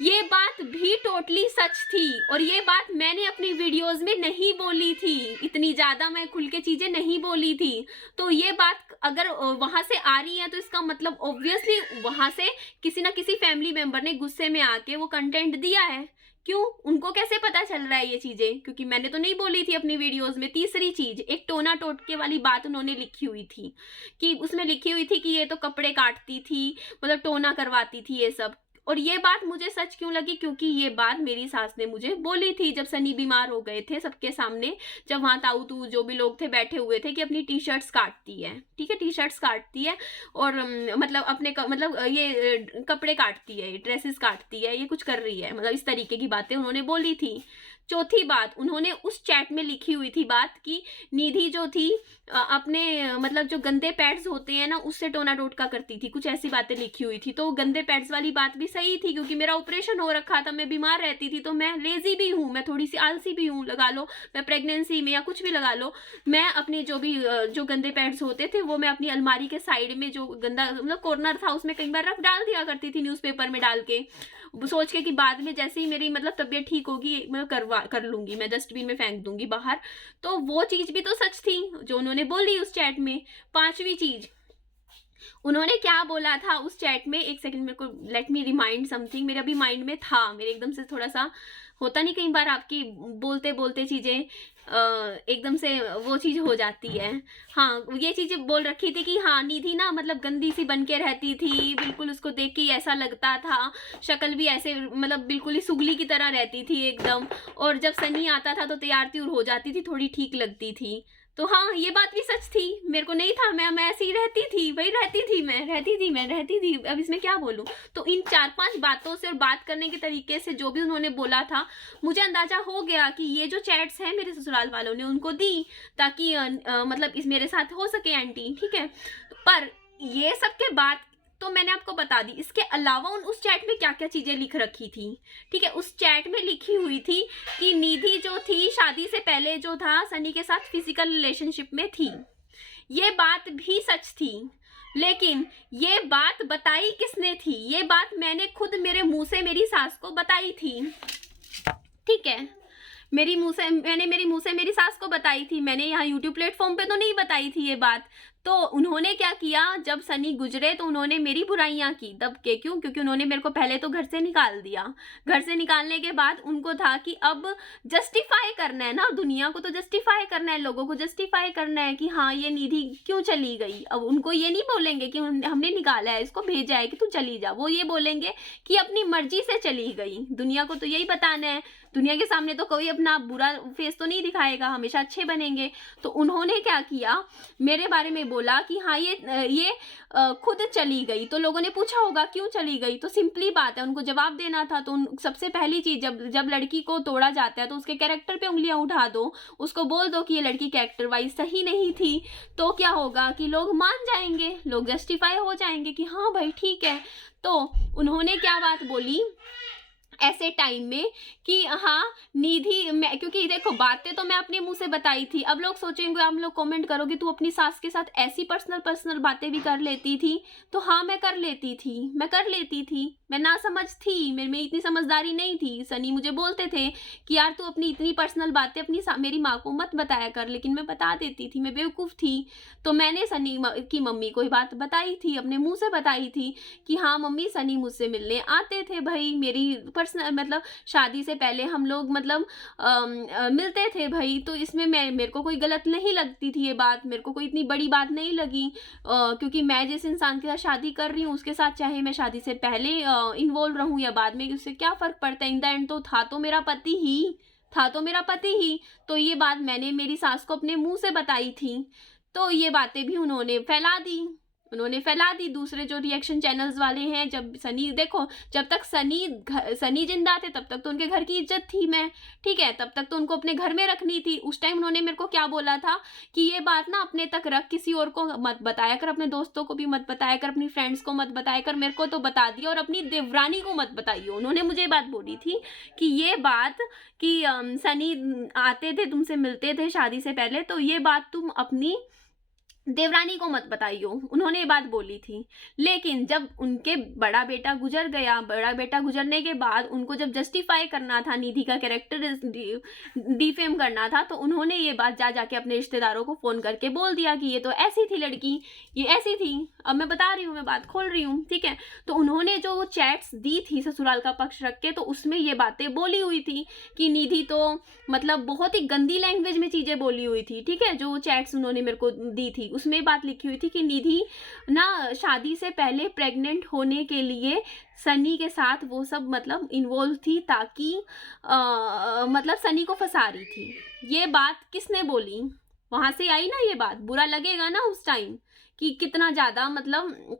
ये बात भी टोटली सच थी, और ये बात मैंने अपनी वीडियोस में नहीं बोली थी, इतनी ज्यादा मैं खुल के चीजें नहीं बोली थी। तो ये बात अगर वहां से आ रही है तो इसका मतलब ऑब्वियसली वहां से किसी ना किसी फैमिली मेंबर ने गुस्से में आके वो कंटेंट दिया है। क्यों? उनको कैसे पता चल रहा है ये चीजें? क्योंकि मैंने तो नहीं बोली थी अपनी वीडियोस में। तीसरी चीज, एक टोना टोटके वाली बात उन्होंने लिखी हुई थी कि उसमें लिखी हुई थी कि ये तो कपड़े काटती थी, मतलब टोना करवाती थी ये सब। और ये बात मुझे सच क्यों लगी? क्योंकि ये बात मेरी सास ने मुझे बोली थी जब सनी बीमार हो गए थे सबके सामने, जब वहां ताऊ तू जो भी लोग थे बैठे हुए थे, कि अपनी टी शर्ट्स काटती है, ठीक है, टी शर्ट्स काटती है और मतलब अपने मतलब ये कपड़े काटती है, ड्रेसेस काटती है, ये कुछ कर रही है, मतलब इस तरीके की बातें उन्होंने बोली थी। चौथी बात, उन्होंने उस चैट में लिखी हुई थी बात कि निधि जो थी अपने मतलब जो गंदे पैड्स होते हैं ना उससे टोना टोटका करती थी, कुछ ऐसी बातें लिखी हुई थी। तो गंदे पैड्स वाली बात भी सही सही थी, क्योंकि मेरा ऑपरेशन हो रखा था, मैं बीमार रहती थी, तो मैं लेजी भी हूँ, मैं थोड़ी सी आलसी भी हूँ, लगा लो मैं प्रेगनेंसी में या कुछ भी लगा लो, मैं अपने जो भी जो गंदे पैड्स होते थे वो मैं अपनी अलमारी के साइड में जो गंदा मतलब कॉर्नर था उसमें कई बार रख डाल दिया करती थी, न्यूज़पेपर में डाल के, सोच के कि बाद में जैसे ही मेरी मतलब तबीयत ठीक होगी मैं कर लूंगी, मैं डस्टबिन में फेंक दूंगी बाहर। तो वो चीज भी तो सच थी जो उन्होंने बोली उस चैट में। पांचवी चीज, उन्होंने क्या बोला था उस चैट में, एक सेकंड मेरे को लेट मी रिमाइंड समथिंग, मेरे अभी माइंड में था, मेरे एकदम से थोड़ा सा होता नहीं कई बार आपकी बोलते बोलते चीजें एकदम से वो चीज हो जाती है। हाँ, ये चीज बोल रखी थी कि हाँ निधि ना मतलब गंदी सी बन के रहती थी, बिल्कुल उसको देख के ही ऐसा लगता था, शक्ल भी ऐसे मतलब बिल्कुल ही सुगली की तरह रहती थी एकदम, और जब सनी आता था तो तैयार त्यूर हो जाती थी, थोड़ी ठीक लगती थी। तो हाँ ये बात भी सच थी, मेरे को नहीं था, मैं ऐसी ही रहती थी, वही रहती थी, मैं रहती थी, अब इसमें क्या बोलूं। तो इन 4-5 बातों से और बात करने के तरीके से जो भी उन्होंने बोला था, मुझे अंदाजा हो गया कि ये जो चैट्स हैं मेरे ससुराल वालों ने उनको दी ताकि मतलब इस मेरे साथ हो सके एंटी, ठीक है। पर ये सब के बाद तो मैंने आपको बता दी, इसके अलावा उस चैट में क्या क्या चीजें लिख रखी थी, ठीक है। उस चैट में लिखी हुई थी कि निधि जो थी शादी से पहले जो था सनी के साथ फिजिकल रिलेशनशिप में थी, ये बात भी सच थी। लेकिन ये बात बताई किसने थी, ये बात मैंने खुद मेरे मुंह से मेरी सास को बताई थी, ठीक है। मैंने मेरी मुंह से मेरी सास को बताई थी, मैंने यहाँ यूट्यूब प्लेटफॉर्म पे तो नहीं बताई थी ये बात। तो उन्होंने क्या किया, जब सनी गुजरे तो उन्होंने मेरी बुराइयां की दब के, क्यों, क्योंकि उन्होंने मेरे को पहले तो घर से निकाल दिया, घर से निकालने के बाद उनको था कि अब जस्टिफाई करना है ना, दुनिया को तो जस्टिफाई करना है, लोगों को जस्टिफाई करना है कि हाँ ये निधि क्यों चली गई। अब उनको ये नहीं बोलेंगे कि हमने निकाला है, इसको भेजा है कि तू चली जा, वो ये बोलेंगे कि अपनी मर्जी से चली गई। दुनिया को तो यही बताना है, दुनिया के सामने तो कोई अपना बुरा फेस तो नहीं दिखाएगा, हमेशा अच्छे बनेंगे। तो उन्होंने क्या किया, मेरे बारे में बोला कि हाँ ये खुद चली गई। तो लोगों ने पूछा होगा क्यों चली गई, तो सिंपली बात है उनको जवाब देना था। तो सबसे पहली चीज, जब लड़की को तोड़ा जाता है तो उसके कैरेक्टर पे उंगलियां उठा दो, उसको बोल दो कि ये लड़की कैरेक्टर वाइज सही नहीं थी, तो क्या होगा कि लोग मान जाएंगे, लोग जस्टिफाई हो जाएंगे कि हाँ भाई ठीक है। तो उन्होंने क्या बात बोली ऐसे टाइम में कि हाँ निधि, मैं क्योंकि देखो बातें तो मैं अपने मुंह से बताई थी, अब लोग सोचेंगे, आप लोग कमेंट करोगे तू अपनी सास के साथ ऐसी पर्सनल बातें भी कर लेती थी, तो हाँ मैं कर लेती थी, मैं ना समझ थी, मेरे में इतनी समझदारी नहीं थी। सनी मुझे बोलते थे कि यार तू अपनी इतनी पर्सनल बातें अपनी मेरी माँ को मत बताया कर, लेकिन मैं बता देती थी, मैं बेवकूफ़ थी। तो मैंने सनी की मम्मी को ये बात बताई थी, अपने मुंह से बताई थी कि हाँ मम्मी सनी मुझसे मिलने आते थे भाई, मेरी मतलब शादी से पहले हम लोग मतलब मिलते थे भाई, तो इसमें मेरे को कोई गलत नहीं लगती थी ये बात, मेरे को कोई इतनी बड़ी बात नहीं लगी, क्योंकि मैं जिस इंसान के साथ शादी कर रही हूँ उसके साथ चाहे मैं शादी से पहले इन्वॉल्व रहूँ या बाद में, उससे क्या फ़र्क पड़ता है, इन द एंड तो था तो मेरा पति ही। तो ये बात मैंने मेरी सास को अपने मुंह से बताई थी, तो ये बातें भी उन्होंने फैला दी। दूसरे जो रिएक्शन चैनल्स वाले हैं, जब सनी देखो, जब तक सनी जिंदा थे तब तक तो उनके घर की इज्जत थी मैं, ठीक है, तब तक तो उनको अपने घर में रखनी थी। उस टाइम उन्होंने मेरे को क्या बोला था कि ये बात ना अपने तक रख, किसी और को मत बताया कर, अपने दोस्तों को भी मत बताया कर, अपनी फ्रेंड्स को मत बताया कर, मेरे को तो बता दिया, और अपनी देवरानी को मत बताइए। उन्होंने मुझे बात बोली थी कि ये बात कि सनी आते थे तुमसे मिलते थे शादी से पहले, तो ये बात तुम अपनी देवरानी को मत बताइयो, उन्होंने ये बात बोली थी। लेकिन जब उनके बड़ा बेटा गुजरने के बाद उनको जब जस्टिफाई करना था, निधि का कैरेक्टर डिफेम करना था, तो उन्होंने ये बात जाके अपने रिश्तेदारों को फोन करके बोल दिया कि ये तो ऐसी थी लड़की, ये ऐसी थी। अब मैं बता रही हूँ, मैं बात खोल रही हूँ, ठीक है। तो उन्होंने जो चैट्स दी थी ससुराल का पक्ष रख के, तो उसमें ये बातें बोली हुई थी कि निधि तो मतलब बहुत ही गंदी लैंग्वेज में चीजें बोली हुई थी, ठीक है। जो चैट्स उन्होंने मेरे को दी थी उसमें बात लिखी हुई थी कि निधि ना शादी से पहले प्रेग्नेंट होने के लिए सनी के साथ वो सब मतलब इन्वॉल्व थी, ताकि मतलब सनी को फंसा रही थी। ये बात किसने बोली, वहां से आई ना ये बात, बुरा लगेगा ना उस टाइम कि कितना ज्यादा मतलब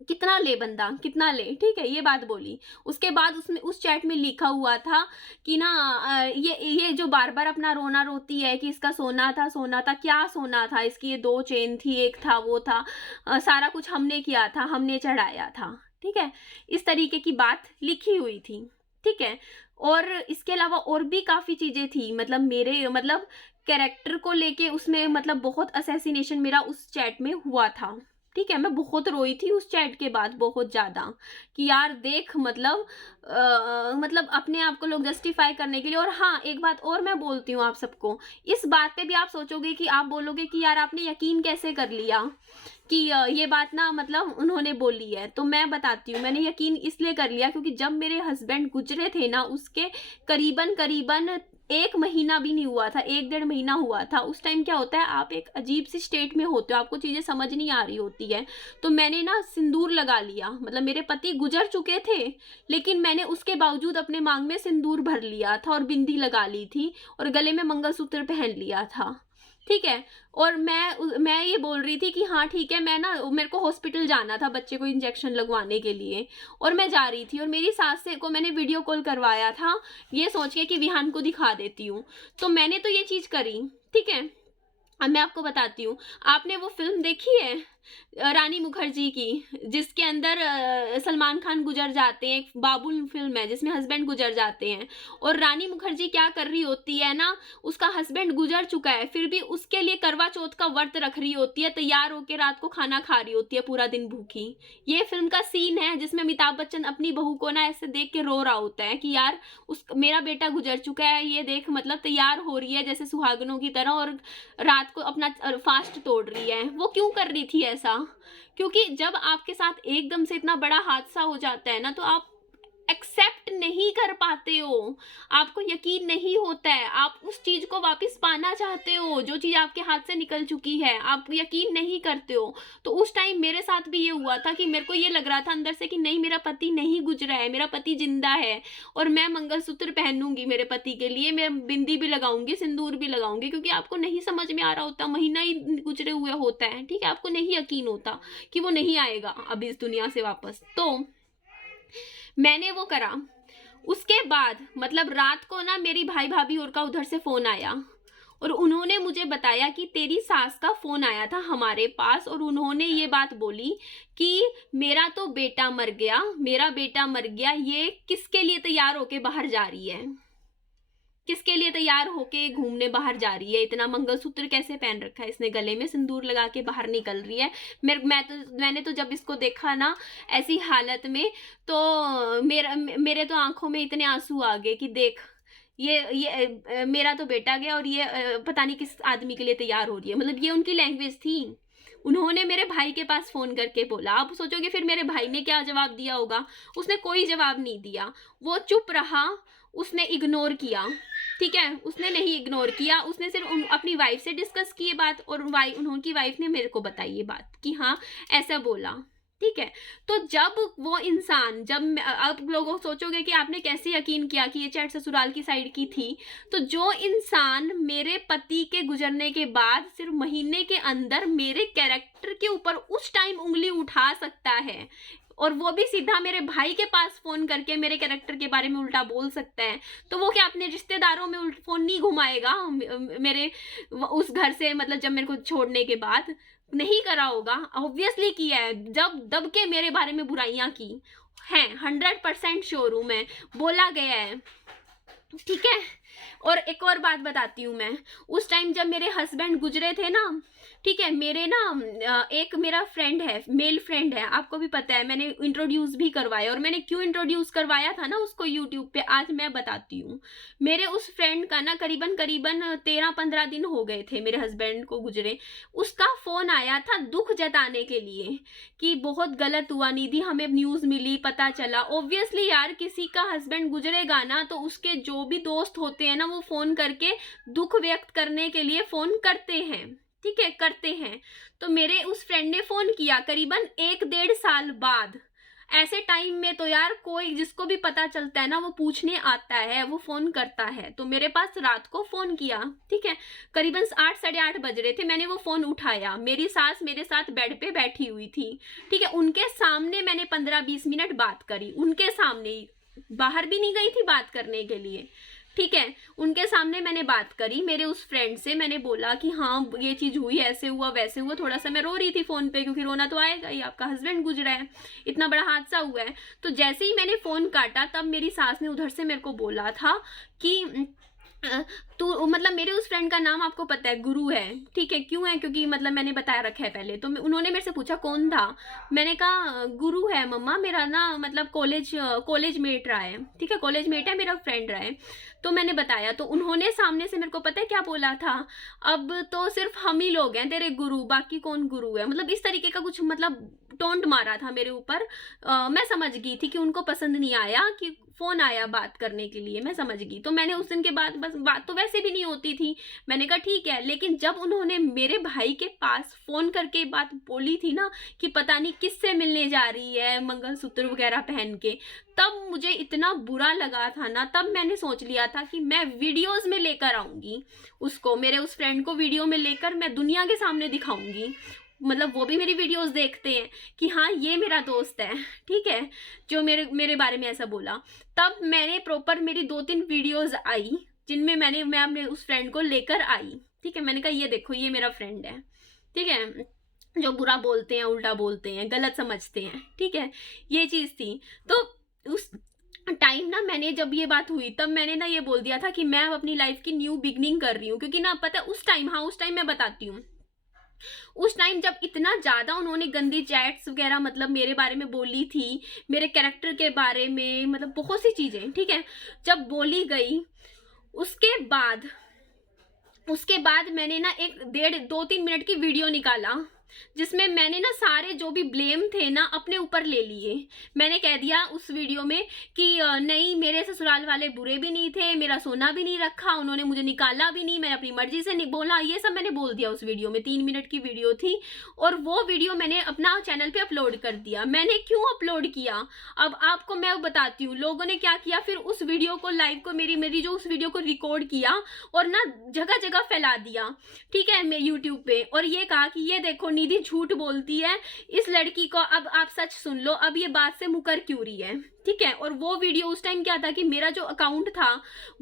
कितना ले बंदा, कितना ले, ठीक है, ये बात बोली। उसके बाद उसमें उस चैट में लिखा हुआ था कि ना ये जो बार बार अपना रोना रोती है कि इसका सोना था, क्या सोना था, इसकी ये 2 चेन थी, एक था वो था, सारा कुछ हमने किया था, हमने चढ़ाया था, ठीक है, इस तरीके की बात लिखी हुई थी, ठीक है। और इसके अलावा और भी काफ़ी चीज़ें थी, मतलब मेरे मतलब कैरेक्टर को लेके उसमें मतलब बहुत असैसिनेशन मेरा उस चैट में हुआ था, ठीक है। मैं बहुत रोई थी उस चैट के बाद, बहुत ज़्यादा, कि यार देख मतलब मतलब अपने आप को लोग जस्टिफाई करने के लिए। और हाँ, एक बात और मैं बोलती हूँ आप सबको, इस बात पे भी आप सोचोगे कि आप बोलोगे कि यार आपने यकीन कैसे कर लिया कि ये बात ना मतलब उन्होंने बोली है। तो मैं बताती हूँ, मैंने यकीन इसलिए कर लिया क्योंकि जब मेरे हस्बैंड गुजरे थे ना, उसके करीबन करीबन 1 महीना भी नहीं हुआ था, 1 डेढ़ महीना हुआ था। उस टाइम क्या होता है, आप एक अजीब सी स्टेट में होते हो, आपको चीज़ें समझ नहीं आ रही होती है। तो मैंने ना सिंदूर लगा लिया, मतलब मेरे पति गुजर चुके थे, लेकिन मैंने उसके बावजूद अपने मांग में सिंदूर भर लिया था और बिंदी लगा ली थी और गले में मंगलसूत्र पहन लिया था, ठीक है। और मैं ये बोल रही थी कि हाँ ठीक है, मैं ना मेरे को हॉस्पिटल जाना था बच्चे को इंजेक्शन लगवाने के लिए, और मैं जा रही थी और मेरी सास से को मैंने वीडियो कॉल करवाया था ये सोच के कि विहान को दिखा देती हूँ। तो मैंने तो ये चीज़ करी, ठीक है। अब मैं आपको बताती हूँ, आपने वो फिल्म देखी है रानी मुखर्जी की, जिसके अंदर सलमान खान गुजर जाते हैं, एक बाबुल फिल्म है जिसमें हस्बैंड गुजर जाते हैं, और रानी मुखर्जी क्या कर रही होती है ना, उसका हस्बैंड गुजर चुका है फिर भी उसके लिए करवा चौथ का व्रत रख रही होती है, तैयार होकर रात को खाना खा रही होती है पूरा दिन भूखी। ये फिल्म का सीन है जिसमें अमिताभ बच्चन अपनी बहू को ना ऐसे देख के रो रहा होता है कि यार मेरा बेटा गुजर चुका है, ये देख मतलब तैयार हो रही है जैसे सुहागनों की तरह और रात को अपना फास्ट तोड़ रही है। वो क्यों कर रही थी ऐसा? क्योंकि जब आपके साथ एकदम से इतना बड़ा हादसा हो जाता है ना, तो आप एक्सेप्ट नहीं कर पाते हो, आपको यकीन नहीं होता है, आप उस चीज को वापस पाना चाहते हो, जो चीज आपके हाथ से निकल चुकी है, आप यकीन नहीं करते हो। तो उस टाइम मेरे साथ भी ये हुआ था कि मेरे को ये लग रहा था अंदर से कि नहीं, मेरा पति नहीं गुजरा है, मेरा पति जिंदा है और मैं मंगलसूत्र पहनूंगी मेरे पति के लिए, मैं बिंदी भी लगाऊंगी, सिंदूर भी लगाऊंगी, क्योंकि आपको नहीं समझ में आ रहा होता, महीना ही गुजरे हुए होता है, ठीक है। आपको नहीं यकीन होता कि वो नहीं आएगा अब इस दुनिया से वापस। तो मैंने वो करा। उसके बाद मतलब रात को ना मेरी भाई भाभी और का उधर से फोन आया और उन्होंने मुझे बताया कि तेरी सास का फोन आया था हमारे पास और उन्होंने ये बात बोली कि मेरा तो बेटा मर गया, मेरा बेटा मर गया, ये किसके लिए तैयार होके बाहर जा रही है, किसके लिए तैयार होके घूमने बाहर जा रही है, इतना मंगलसूत्र कैसे पहन रखा है इसने, गले में सिंदूर लगा के बाहर निकल रही है। मैंने तो जब इसको देखा ना ऐसी हालत में, तो मेरे तो आंखों में इतने आंसू आ गए कि देख ये मेरा तो बेटा गया और ये पता नहीं किस आदमी के लिए तैयार हो रही है। मतलब ये उनकी लैंग्वेज थी। उन्होंने मेरे भाई के पास फोन करके बोला। आप सोचोगे फिर मेरे भाई ने क्या जवाब दिया होगा? उसने कोई जवाब नहीं दिया, वो चुप रहा, उसने इग्नोर किया, ठीक है। उसने नहीं इग्नोर किया, उसने सिर्फ अपनी वाइफ से डिस्कस की ये बात और उनकी वाइफ ने मेरे को बताई ये बात कि हाँ ऐसा बोला, ठीक है। तो जब वो इंसान, जब आप लोग सोचोगे कि आपने कैसे यकीन किया कि ये चैट ससुराल की साइड की थी, तो जो इंसान मेरे पति के गुजरने के बाद सिर्फ महीने के अंदर मेरे कैरेक्टर के ऊपर उस टाइम उंगली उठा सकता है और वो भी सीधा मेरे भाई के पास फोन करके मेरे कैरेक्टर के बारे में उल्टा बोल सकता है, तो वो क्या अपने रिश्तेदारों में फोन नहीं घुमाएगा मेरे उस घर से? मतलब जब मेरे को छोड़ने के बाद नहीं करा होगा, ऑब्वियसली किया है। जब दब के मेरे बारे में बुराइयां की हैं, 100% श्योर हूं मैं, बोला गया है, ठीक है। और एक और बात बताती हूँ मैं, उस टाइम जब मेरे हस्बैंड गुजरे थे ना, ठीक है, मेरे ना एक मेरा फ्रेंड है, मेल फ्रेंड है, आपको भी पता है, मैंने इंट्रोड्यूस भी करवाया और मैंने क्यों इंट्रोड्यूस करवाया था ना उसको यूट्यूब पे, आज मैं बताती हूँ। मेरे उस फ्रेंड का ना करीबन 13-15 दिन हो गए थे मेरे हस्बैंड को गुजरे। उसका फोन आया था दुख जताने के लिए कि बहुत गलत हुआ निधि, हमें न्यूज मिली, पता चला। ऑब्वियसली यार किसी का हस्बैंड गुजरेगा ना तो उसके जो भी दोस्त होते हैं ना, वो फोन करके दुख व्यक्त करने के लिए फोन करते हैं, ठीक है, करते हैं। तो मेरे उस फ्रेंड ने फोन किया करीबन 1-1.5 साल बाद। ऐसे टाइम में तो यार कोई जिसको भी पता चलता है ना वो पूछने आता है, वो फोन करता है। तो मेरे पास रात को फोन किया, ठीक है, करीबन 8 साढ़े 8 बज रहे थे। मैंने वो फोन उठाया, मेरी सास मेरे साथ बेड पे बैठी हुई थी, ठीक है, उनके सामने मैंने 15-20 मिनट बात करी, उनके सामने ही, बाहर भी नहीं गई थी बात करने के लिए, ठीक है, उनके सामने मैंने बात करी मेरे उस फ्रेंड से, मैंने बोला कि हाँ ये चीज़ हुई, ऐसे हुआ वैसे हुआ, थोड़ा सा मैं रो रही थी फ़ोन पे क्योंकि रोना तो आएगा ही, आपका हस्बैंड गुजरा है, इतना बड़ा हादसा हुआ है। तो जैसे ही मैंने फ़ोन काटा तब मेरी सास ने उधर से मेरे को बोला था कि तो मतलब मेरे उस फ्रेंड का नाम आपको पता है, गुरु है, ठीक है, क्यों है, क्योंकि मतलब मैंने बताया रखा है पहले। तो उन्होंने मेरे से पूछा कौन था, मैंने कहा गुरु है मम्मा, मेरा ना मतलब कॉलेज मेट रहा है, ठीक है, कॉलेज मेट है, मेरा फ्रेंड रहा है। तो मैंने बताया, तो उन्होंने सामने से मेरे को पता है क्या बोला था, अब तो सिर्फ हम ही लोग हैं तेरे गुरु, बाकी कौन गुरु है, मतलब इस तरीके का कुछ मतलब टोंट मारा था मेरे ऊपर। मैं समझ गई थी कि उनको पसंद नहीं आया कि फ़ोन आया बात करने के लिए, मैं समझ गई। तो मैंने उस दिन के बाद, बस बात तो वैसे भी नहीं होती थी, मैंने कहा ठीक है। लेकिन जब उन्होंने मेरे भाई के पास फ़ोन करके बात बोली थी ना कि पता नहीं किससे मिलने जा रही है मंगलसूत्र वगैरह पहन के, तब मुझे इतना बुरा लगा था ना, तब मैंने सोच लिया था कि मैं वीडियोज़ में लेकर आऊँगी उसको, मेरे उस फ्रेंड को वीडियो में लेकर मैं दुनिया के सामने दिखाऊँगी। मतलब वो भी मेरी वीडियोस देखते हैं कि हाँ ये मेरा दोस्त है, ठीक है, जो मेरे मेरे बारे में ऐसा बोला। तब मैंने प्रॉपर मेरी 2-3 वीडियोस आई जिनमें मैं अपने उस फ्रेंड को लेकर आई, ठीक है, मैंने कहा ये देखो ये मेरा फ्रेंड है, ठीक है, जो बुरा बोलते हैं, उल्टा बोलते हैं, गलत समझते हैं, ठीक है, ये चीज़ थी। तो उस टाइम ना मैंने, जब ये बात हुई तब मैंने ना ये बोल दिया था कि मैं अपनी लाइफ की न्यू बिगनिंग कर रही हूँ, क्योंकि ना पता है उस टाइम, हाँ उस टाइम मैं बताती हूँ, उस टाइम जब इतना ज़्यादा उन्होंने गंदी चैट्स वगैरह मतलब मेरे बारे में बोली थी, मेरे कैरेक्टर के बारे में, मतलब बहुत सी चीज़ें, ठीक है, जब बोली गई, उसके बाद उसके बाद मैंने ना एक 2-3 मिनट की वीडियो निकाला जिसमें मैंने ना सारे जो भी ब्लेम थे ना अपने ऊपर ले लिए। मैंने कह दिया उस वीडियो में कि नहीं मेरे ससुराल वाले बुरे भी नहीं थे, मेरा सोना भी नहीं रखा, उन्होंने मुझे निकाला भी नहीं, मैंने अपनी मर्जी से नहीं बोला, ये सब मैंने बोल दिया उस वीडियो में। 3 मिनट की वीडियो थी और वो वीडियो मैंने अपना चैनल पे अपलोड कर दिया। मैंने क्यों अपलोड किया अब आपको मैं बताती हूँ। लोगों ने क्या किया फिर, उस वीडियो को लाइव को मेरी जो उस वीडियो को रिकॉर्ड किया और ना जगह जगह फैला दिया, ठीक है, मैं यूट्यूब पे, और ये कहा कि ये देखो निधि झूठ बोलती है, इस लड़की को अब आप सच सुन लो, अब ये बात से मुकर क्यों रही है, ठीक है। और वो वीडियो उस टाइम क्या था कि मेरा जो अकाउंट था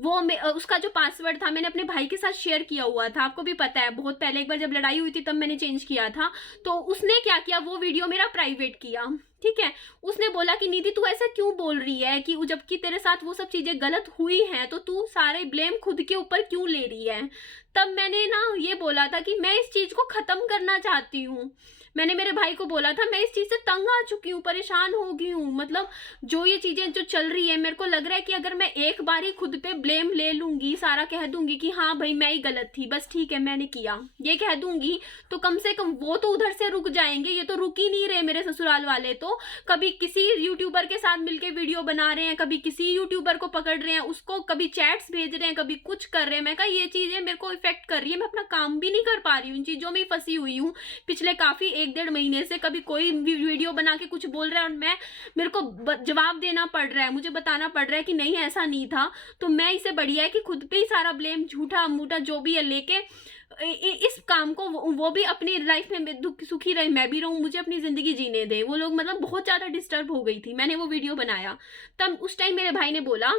वो उसका जो पासवर्ड था मैंने अपने भाई के साथ शेयर किया हुआ था, आपको भी पता है, बहुत पहले एक बार जब लड़ाई हुई थी तब मैंने चेंज किया था। तो उसने क्या किया, वो वीडियो मेरा प्राइवेट किया, ठीक है। उसने बोला कि निधि तू ऐसा क्यों बोल रही है, कि जबकि तेरे साथ वो सब चीजें गलत हुई हैं तो तू सारे ब्लेम खुद के ऊपर क्यों ले रही है। तब मैंने ना ये बोला था कि मैं इस चीज को खत्म करना चाहती हूँ। मैंने मेरे भाई को बोला था मैं इस चीज से तंग आ चुकी हूँ, परेशान हो गई हूँ, मतलब जो ये चीजें जो चल रही है मेरे को लग रहा है कि अगर मैं एक बार ही खुद पे ब्लेम ले लूंगी, सारा कह दूंगी कि हाँ भाई मैं ही गलत थी, बस ठीक है मैंने किया, ये कह दूंगी, तो कम से कम वो तो उधर से रुक जाएंगे। ये तो रुक ही नहीं रहे मेरे ससुराल वाले, तो कभी किसी यूट्यूबर के साथ मिलके वीडियो बना रहे हैं, कभी किसी यूट्यूबर को पकड़ रहे हैं, उसको कभी चैट्स भेज रहे हैं, कभी कुछ कर रहे हैं। मैं कहा ये चीजें मेरे को इफेक्ट कर रही है, मैं अपना काम भी नहीं कर पा रही हूँ, इन चीजों में फंसी हुई हूँ पिछले काफी 1-1.5 महीने से। कभी कोई वीडियो बना के कुछ बोल रहा है और मेरे को जवाब देना पड़ रहा है, मुझे बताना पड़ रहा है कि नहीं ऐसा नहीं था। तो मैं इसे बढ़िया है कि खुद पे ही सारा ब्लेम झूठा मूठा जो भी है लेके इस काम को वो भी अपनी लाइफ में सुखी रहे, मैं भी रहूं, मुझे अपनी जिंदगी जीने दे। वो लोग मतलब बहुत ज्यादा डिस्टर्ब हो गई थी, मैंने वो वीडियो बनाया। तब उस टाइम मेरे भाई ने बोला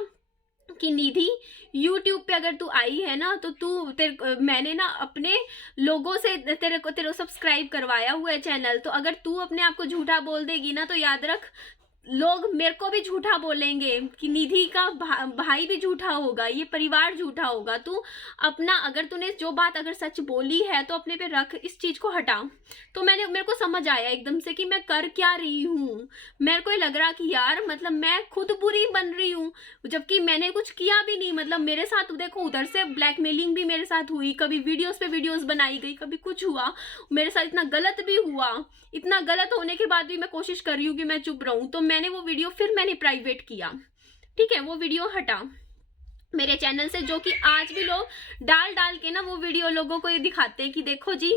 कि निधि YouTube पे अगर तू आई है ना तो मैंने ना अपने लोगों से तेरे सब्सक्राइब करवाया हुआ है चैनल, तो अगर तू अपने आप को झूठा बोल देगी ना तो याद रख लोग मेरे को भी झूठा बोलेंगे कि निधि का भाई भी झूठा होगा, ये परिवार झूठा होगा। तू अपना, अगर तूने जो बात अगर सच बोली है तो अपने पे रख, इस चीज को हटा। तो मेरे को समझ आया एकदम से कि मैं कर क्या रही हूँ। मेरे को लग रहा कि यार मतलब मैं खुद बुरी बन रही हूँ जबकि मैंने कुछ किया भी नहीं। मतलब मेरे साथ देखो उधर से ब्लैकमेलिंग भी मेरे साथ हुई, कभी वीडियोस पे वीडियोस बनाई गई, कभी कुछ हुआ, मेरे साथ इतना गलत भी हुआ। इतना गलत होने के बाद भी मैं कोशिश कर रही हूँ कि मैं चुप रहूं। तो मैंने वो वीडियो फिर मैंने प्राइवेट किया, ठीक है, वो वीडियो हटा मेरे चैनल से, जो कि आज भी लोग डाल के ना वो वीडियो लोगों को ये दिखाते हैं कि देखो जी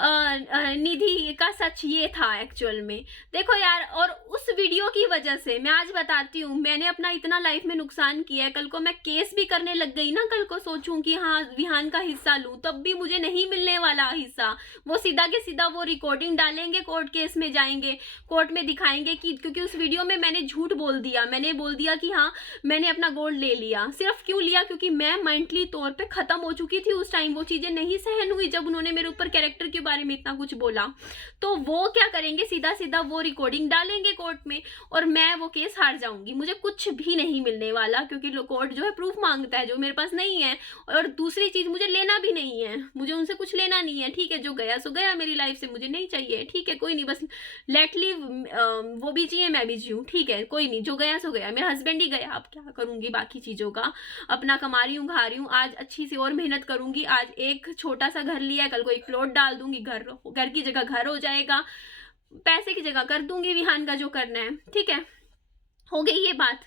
निधि का सच ये था एक्चुअल में। देखो यार, और उस वीडियो की वजह से मैं आज बताती हूँ मैंने अपना इतना लाइफ में नुकसान किया है। कल को मैं केस भी करने लग गई ना, कल को सोचूं कि हाँ विहान का हिस्सा लूं, तब भी मुझे नहीं मिलने वाला हिस्सा। वो सीधा के सीधा वो रिकॉर्डिंग डालेंगे, कोर्ट केस में जाएंगे, कोर्ट में दिखाएंगे कि क्योंकि उस वीडियो में मैंने झूठ बोल दिया, मैंने बोल दिया कि हाँ मैंने अपना गोल्ड ले लिया। सिर्फ क्यों क्यों लिया? क्योंकि मैं मेंटली तौर पे ख़त्म हो चुकी थी उस टाइम, वो चीज़ें नहीं सहन हुई जब उन्होंने मेरे ऊपर कैरेक्टर के बारे में इतना कुछ बोला। तो वो क्या करेंगे, सीधा सीधा वो रिकॉर्डिंग डालेंगे कोर्ट में और मैं वो केस हार जाऊंगी, मुझे कुछ भी नहीं मिलने वाला, क्योंकि कोर्ट जो है प्रूफ मांगता है जो मेरे पास नहीं है। और दूसरी चीज़, मुझे लेना भी नहीं है, मुझे उनसे कुछ लेना नहीं है। ठीक है, जो गया सो गया मेरी लाइफ से, मुझे नहीं चाहिए। ठीक है, कोई नहीं, बस लेट लीव, वो भी जिए मैं भी जीऊँ। ठीक है, कोई नहीं, जो गया सो गया, मेरा हस्बैंड ही गया, अब क्या करूंगी बाकी चीज़ों का। अपना कमा रही हूँ, खा रही हूँ, आज अच्छी सी और मेहनत करूंगी। आज एक छोटा सा घर लिया है, कल को एक प्लॉट डाल दूंगी, घर की जगह घर हो जाएगा, पैसे की जगह कर दूंगी विहान का जो करना है। ठीक है, हो गई ये बात।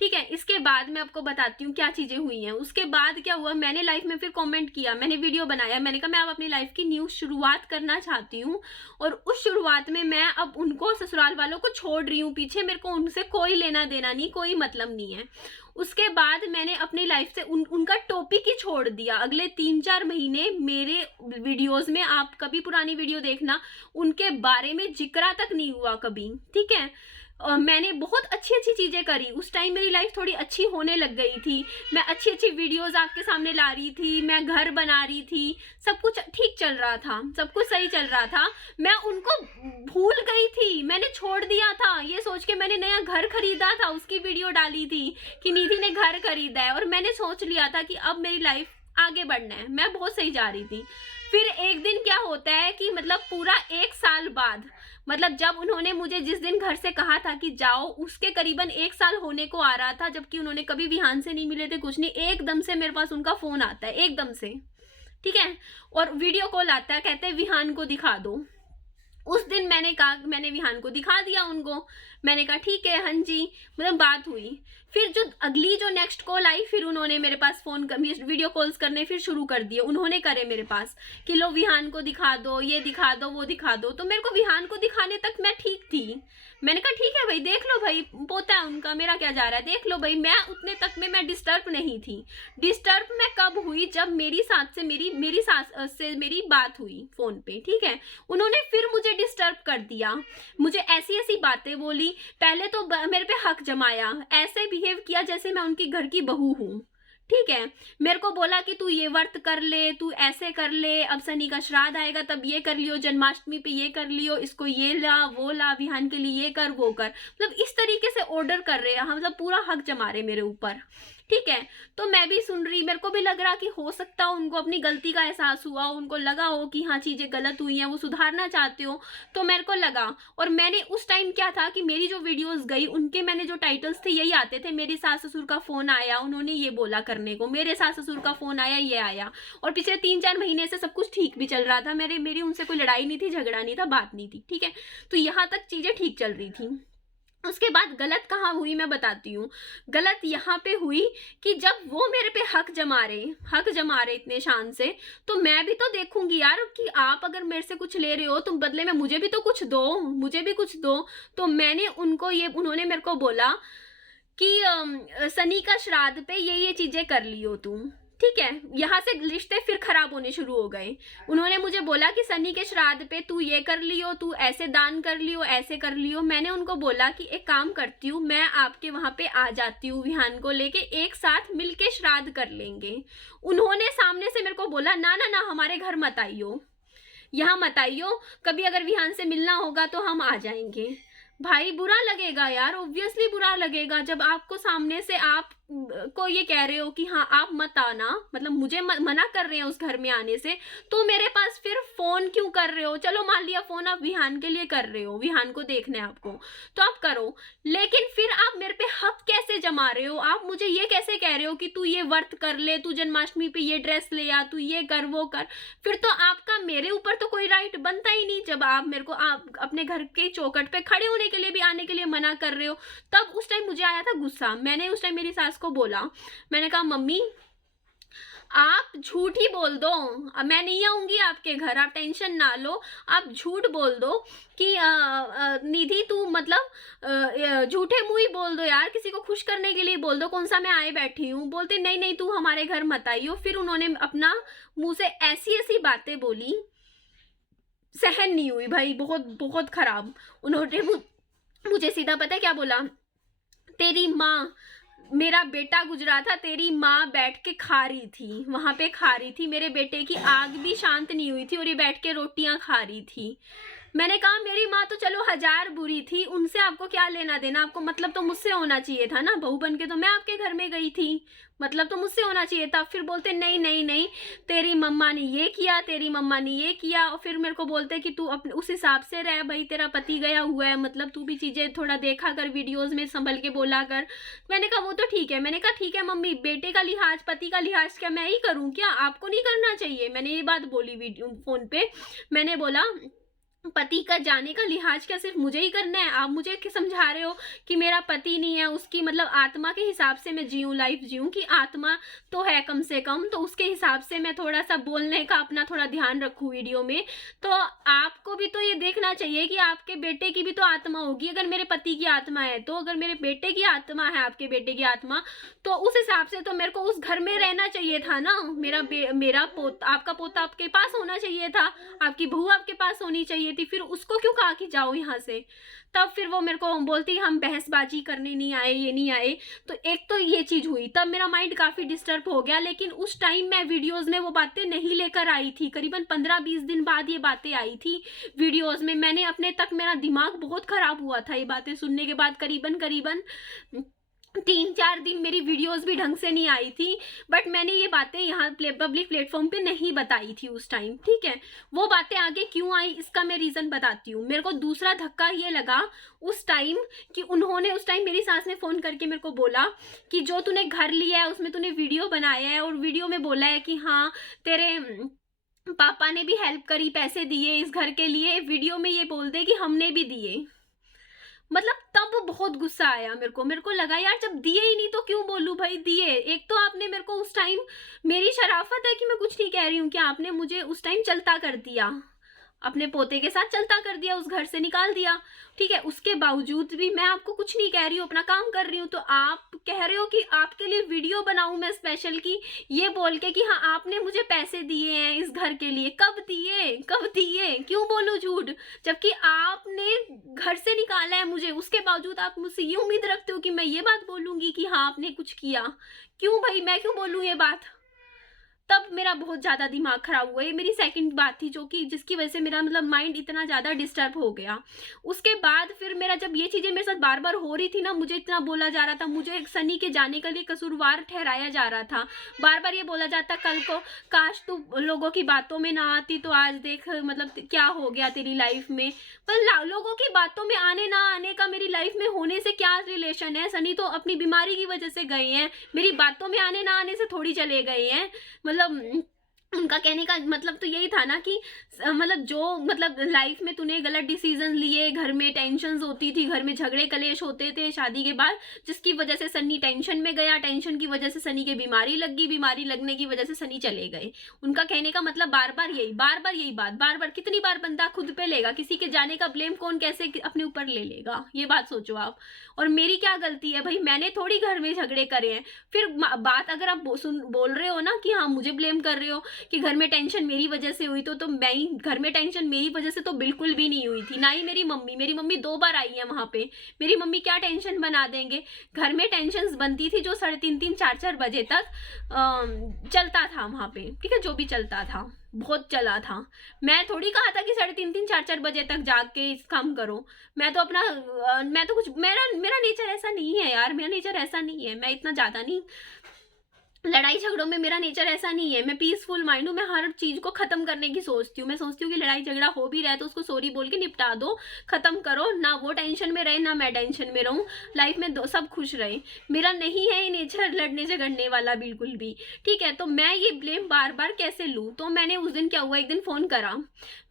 ठीक है, इसके बाद मैं आपको बताती हूँ क्या चीजें हुई हैं। उसके बाद क्या हुआ, मैंने लाइफ में फिर कमेंट किया, मैंने वीडियो बनाया, मैंने कहा मैं अब अपनी लाइफ की न्यू शुरुआत करना चाहती हूँ और उस शुरुआत में मैं अब उनको, ससुराल वालों को छोड़ रही हूँ पीछे, मेरे को उनसे कोई लेना देना नहीं, कोई मतलब नहीं है। उसके बाद मैंने अपनी लाइफ से उनका टॉपिक ही छोड़ दिया। अगले 3-4 महीने मेरे वीडियोस में, आप कभी पुरानी वीडियो देखना, उनके बारे में जिक्र तक नहीं हुआ कभी। ठीक है, मैंने बहुत अच्छी अच्छी चीज़ें करी। उस टाइम मेरी लाइफ थोड़ी अच्छी होने लग गई थी, मैं अच्छी अच्छी वीडियोस आपके सामने ला रही थी, मैं घर बना रही थी, सब कुछ ठीक चल रहा था, सब कुछ सही चल रहा था। मैं उनको भूल गई थी, मैंने छोड़ दिया था। ये सोच के मैंने नया घर खरीदा था, उसकी वीडियो डाली थी कि निधि ने घर खरीदा है, और मैंने सोच लिया था कि अब मेरी लाइफ आगे बढ़ना है, मैं बहुत सही जा रही थी। फिर एक दिन क्या होता है कि मतलब पूरा 1 साल बाद, मतलब जब उन्होंने मुझे जिस दिन घर से कहा था कि जाओ, उसके करीबन 1 साल होने को आ रहा था, जबकि उन्होंने कभी विहान से नहीं मिले थे, कुछ नहीं। एकदम से मेरे पास उनका फोन आता है, एकदम से। ठीक है, और वीडियो कॉल आता है, कहते हैं विहान को दिखा दो। उस दिन मैंने कहा, मैंने विहान को दिखा दिया उनको, मैंने कहा ठीक है, हाँ जी, मतलब बात हुई। फिर जो अगली जो नेक्स्ट कॉल आई, फिर उन्होंने मेरे पास फोन कर, वीडियो कॉल्स करने फिर शुरू कर दिए, उन्होंने करे मेरे पास कि लो विहान को दिखा दो, ये दिखा दो, वो दिखा दो। तो मेरे को विहान को दिखाने तक मैं ठीक थी, मैंने कहा ठीक है भाई, देख लो भाई, पोता है उनका, मेरा क्या जा रहा है, देख लो भाई। मैं उतने तक में मैं डिस्टर्ब नहीं थी। डिस्टर्ब मैं कब हुई, जब मेरी सास से मेरी बात हुई फोन पे। ठीक है, उन्होंने फिर मुझे डिस्टर्ब कर दिया, मुझे ऐसी ऐसी बातें बोली। पहले तो मेरे पे हक जमाया, ऐसे बिहेव किया जैसे मैं उनकी घर की बहू हूँ। ठीक है, मेरे को बोला कि तू ये व्रत कर ले, तू ऐसे कर ले, अब शनि का श्राद्ध आएगा तब ये कर लियो, जन्माष्टमी पे ये कर लियो, इसको ये ला, वो ला, विहान के लिए ये कर, वो कर, मतलब इस तरीके से ऑर्डर कर रहे हैं, मतलब पूरा हक जमा रहे मेरे ऊपर। ठीक है, तो मैं भी सुन रही, मेरे को भी लग रहा कि हो सकता हो उनको अपनी गलती का एहसास हुआ, उनको लगा हो कि हाँ चीजें गलत हुई हैं, वो सुधारना चाहते हो, तो मेरे को लगा। और मैंने उस टाइम क्या था कि मेरी जो वीडियोस गई, उनके मैंने जो टाइटल्स थे यही आते थे, मेरे सास ससुर का फोन आया, उन्होंने ये बोला करने को, मेरे सास ससुर का फोन आया, ये आया। और पिछले 3-4 महीने से सब कुछ ठीक भी चल रहा था, मेरी उनसे कोई लड़ाई नहीं थी, झगड़ा नहीं था, बात नहीं थी। ठीक है, तो यहाँ तक चीजें ठीक चल रही थी। उसके बाद गलत कहाँ हुई मैं बताती हूँ। गलत यहाँ पे हुई कि जब वो मेरे पे हक जमा रहे इतने शान से, तो मैं भी तो देखूंगी यार कि आप अगर मेरे से कुछ ले रहे हो तो बदले में मुझे भी तो कुछ दो, मुझे भी कुछ दो। तो मैंने उनको उन्होंने मेरे को बोला कि शनि का श्राद्ध पे ये चीजें कर लियो तुम। ठीक है, यहाँ से रिश्ते फिर खराब होने शुरू हो गए। उन्होंने मुझे बोला कि शनि के श्राद्ध पे तू ये कर लियो, तू ऐसे दान कर लियो, ऐसे कर लियो। मैंने उनको बोला कि एक काम करती हूँ, मैं आपके वहाँ पे आ जाती हूँ, विहान को लेके एक साथ मिलके श्राद्ध कर लेंगे। उन्होंने सामने से मेरे को बोला ना ना ना, हमारे घर मत आइयो, यहाँ मत आइयो, कभी अगर विहान से मिलना होगा तो हम आ जाएंगे। भाई बुरा लगेगा यार, ऑब्वियसली बुरा लगेगा जब आपको सामने से आप को ये कह रहे हो कि हाँ आप मत आना, मतलब मुझे मना कर रहे हैं उस घर में आने से, तो मेरे पास फिर फोन क्यों कर रहे हो? चलो मान लिया फोन आप विहान के लिए कर रहे हो, विहान को देखना है आपको, तो आप करो, लेकिन फिर आप मेरे पे हक कैसे जमा रहे हो? आप मुझे ये कैसे कह रहे हो कि तू ये व्रत कर ले, तू जन्माष्टमी पे ये ड्रेस ले आ, तू ये कर, वो कर? फिर तो आपका मेरे ऊपर तो कोई राइट बनता ही नहीं। जब आप मेरे को अपने घर के चौखट पे खड़े होने के लिए भी आने के लिए मना कर रहे हो, तब उस टाइम मुझे आया था गुस्सा। मैंने उस टाइम मेरी सास को बोला, मैंने कहा मम्मी आप झूठ ही बोल दो, मैं नहीं आऊंगी आपके घर, आप टेंशन ना लो, आप झूठ बोल दो कि निधि तू मतलब झूठे मुंह ही बोल दो यार, किसी को खुश करने के लिए बोल दो, कौन सा मैं आए बैठी हूँ। बोलते नहीं नहीं तू हमारे घर मत आइयो। फिर उन्होंने अपना मुंह से ऐसी ऐसी बातें बोली, सहन नहीं हुई भाई, बहुत बहुत खराब। उन्होंने मुझे सीधा पता है क्या बोला, तेरी माँ मेरा बेटा गुजरा था, तेरी माँ बैठ के खा रही थी, वहां पे खा रही थी, मेरे बेटे की आग भी शांत नहीं हुई थी और ये बैठ के रोटियां खा रही थी। मैंने कहा मेरी माँ तो चलो 1000 बुरी थी, उनसे आपको क्या लेना देना, आपको मतलब तो मुझसे होना चाहिए था ना, बहू बन के तो मैं आपके घर में गई थी, मतलब तो मुझसे होना चाहिए था। फिर बोलते नहीं नहीं नहीं, तेरी मम्मा ने ये किया, तेरी मम्मा ने ये किया, और फिर मेरे को बोलते कि तू अपने उस हिसाब से रह भाई, तेरा पति गया हुआ है, मतलब तू भी चीजें थोड़ा देखा कर, वीडियोज में संभल के बोला कर। मैंने कहा वो तो ठीक है, मैंने कहा ठीक है मम्मी, बेटे का लिहाज, पति का लिहाज क्या मैं ही करूं क्या, आपको नहीं करना चाहिए। मैंने ये बात बोली वीडियो फोन पे, मैंने बोला पति का जाने का लिहाज क्या सिर्फ मुझे ही करना है, आप मुझे समझा रहे हो कि मेरा पति नहीं है, उसकी मतलब आत्मा के हिसाब से मैं जीऊँ, लाइफ जीऊँ, कि आत्मा तो है कम से कम, तो उसके हिसाब से मैं थोड़ा सा बोलने का अपना थोड़ा ध्यान रखूं वीडियो में। तो आपको भी तो ये देखना चाहिए कि आपके बेटे की भी तो आत्मा होगी, अगर मेरे पति की आत्मा है तो, अगर मेरे बेटे की आत्मा है, आपके बेटे की आत्मा, तो उस हिसाब से तो मेरे को उस घर में रहना चाहिए था ना। मेरा पोता, आपका पोता आपके पास होना चाहिए था, आपकी बहू आपके पास होनी चाहिए थी, फिर उसको क्यों कहा कि जाओ यहाँ से। तब फिर वो मेरे को बोलती हम बहसबाजी करने नहीं आए, ये नहीं आए। तो एक तो ये चीज हुई, तब मेरा माइंड काफी डिस्टर्ब हो गया, लेकिन उस टाइम मैं वीडियोस में वो बातें नहीं लेकर आई थी, करीबन 15-20 दिन बाद ये बातें आई थी वीडियोस में। मैंने अपने तक, मेरा दिमाग बहुत खराब हुआ था ये बातें सुनने के बाद, करीबन 3-4 दिन मेरी वीडियोस भी ढंग से नहीं आई थी, बट मैंने ये बातें यहाँ पब्लिक प्लेटफॉर्म पे नहीं बताई थी उस टाइम, ठीक है। वो बातें आगे क्यों आई इसका मैं रीजन बताती हूँ। मेरे को दूसरा धक्का ये लगा उस टाइम कि उन्होंने उस टाइम, मेरी सास ने फोन करके मेरे को बोला कि जो तूने घर लिया है उसमें तूने वीडियो बनाया है और वीडियो में बोला है कि हाँ तेरे पापा ने भी हेल्प करी, पैसे दिए इस घर के लिए, वीडियो में ये बोल दे कि हमने भी दिए। मतलब तब बहुत गुस्सा आया मेरे को लगा यार जब दिए ही नहीं तो क्यों बोलूं भाई, दिए। एक तो आपने मेरे को उस टाइम, मेरी शराफत है कि मैं कुछ नहीं कह रही हूँ, कि आपने मुझे उस टाइम चलता कर दिया, अपने पोते के साथ चलता कर दिया, उस घर से निकाल दिया, ठीक है। उसके बावजूद भी मैं आपको कुछ नहीं कह रही हूँ, अपना काम कर रही हूँ, तो आप कह रहे हो कि आपके लिए वीडियो बनाऊं मैं स्पेशल की, ये बोल के कि हाँ आपने मुझे पैसे दिए हैं इस घर के लिए। कब दिए, कब दिए, क्यों बोलूं झूठ, जबकि आपने घर से निकाला है मुझे, उसके बावजूद आप मुझसे ये उम्मीद रखते हो कि मैं ये बात बोलूंगी कि हाँ आपने कुछ किया। क्यों भाई, मैं क्यों बोलूं ये बात। तब मेरा बहुत ज़्यादा दिमाग खराब हुआ। ये मेरी सेकंड बात थी जो कि जिसकी वजह से मेरा मतलब माइंड इतना ज़्यादा डिस्टर्ब हो गया। उसके बाद फिर मेरा जब ये चीज़ें मेरे साथ बार बार हो रही थी ना, मुझे इतना बोला जा रहा था, मुझे सनी के जाने के लिए कसूरवार ठहराया जा रहा था, बार बार ये बोला जाता कल को काश तू लोगों की बातों में ना आती तो आज देख मतलब क्या हो गया तेरी लाइफ में। पर लोगों की बातों में आने ना आने का मेरी लाइफ में होने से क्या रिलेशन है। सनी तो अपनी बीमारी की वजह से गए हैं, मेरी बातों में आने ना आने से थोड़ी चले गए हैं। मतलब उनका कहने का मतलब तो यही था ना कि मतलब जो मतलब लाइफ में तूने गलत डिसीजन लिए, घर में टेंशन्स होती थी, घर में झगड़े कलेश होते थे शादी के बाद, जिसकी वजह से सनी टेंशन में गया, टेंशन की वजह से सनी के बीमारी लग गई, बीमारी लगने की वजह से सनी चले गए। उनका कहने का मतलब बार बार यही बात, बार बार कितनी बार बंदा खुद पे लेगा, किसी के जाने का ब्लेम कौन कैसे अपने ऊपर ले लेगा, ये बात सोचो आप। और मेरी क्या गलती है भाई, मैंने थोड़ी घर में झगड़े करे हैं। फिर बात अगर आप बोल रहे हो ना कि हाँ मुझे ब्लेम कर रहे हो कि घर में टेंशन मेरी वजह से हुई, तो मैं ही, घर में टेंशन मेरी वजह से तो बिल्कुल भी नहीं हुई थी, ना ही मेरी मम्मी 2 बार आई है वहां पे, मेरी मम्मी क्या टेंशन बना देंगे। घर में टेंशन बनती थी जो 3:30 4-4 बजे तक चलता था वहां पे, ठीक है, जो भी चलता था बहुत चला था। मैं थोड़ी कहा था कि 3:30 4-4 बजे तक जाग के इस काम करो। मैं तो अपना मैं तो कुछ, मेरा नेचर ऐसा नहीं है यार, मेरा नेचर ऐसा नहीं है, मैं इतना ज्यादा नहीं, लड़ाई झगड़ों में मेरा नेचर ऐसा नहीं है। मैं पीसफुल माइंड हूँ, मैं हर चीज को खत्म करने की सोचती हूँ। मैं सोचती हूँ कि लड़ाई झगड़ा हो भी रहा है तो उसको सॉरी बोल के निपटा दो, खत्म करो, ना वो टेंशन में रहे ना मैं टेंशन में रहूँ, लाइफ में सब खुश रहे। मेरा नहीं है ये नेचर लड़ने झगड़ने वाला बिल्कुल भी, ठीक है। तो मैं ये ब्लेम बार बार कैसे लूँ। तो मैंने उस दिन क्या हुआ, एक दिन फोन करा,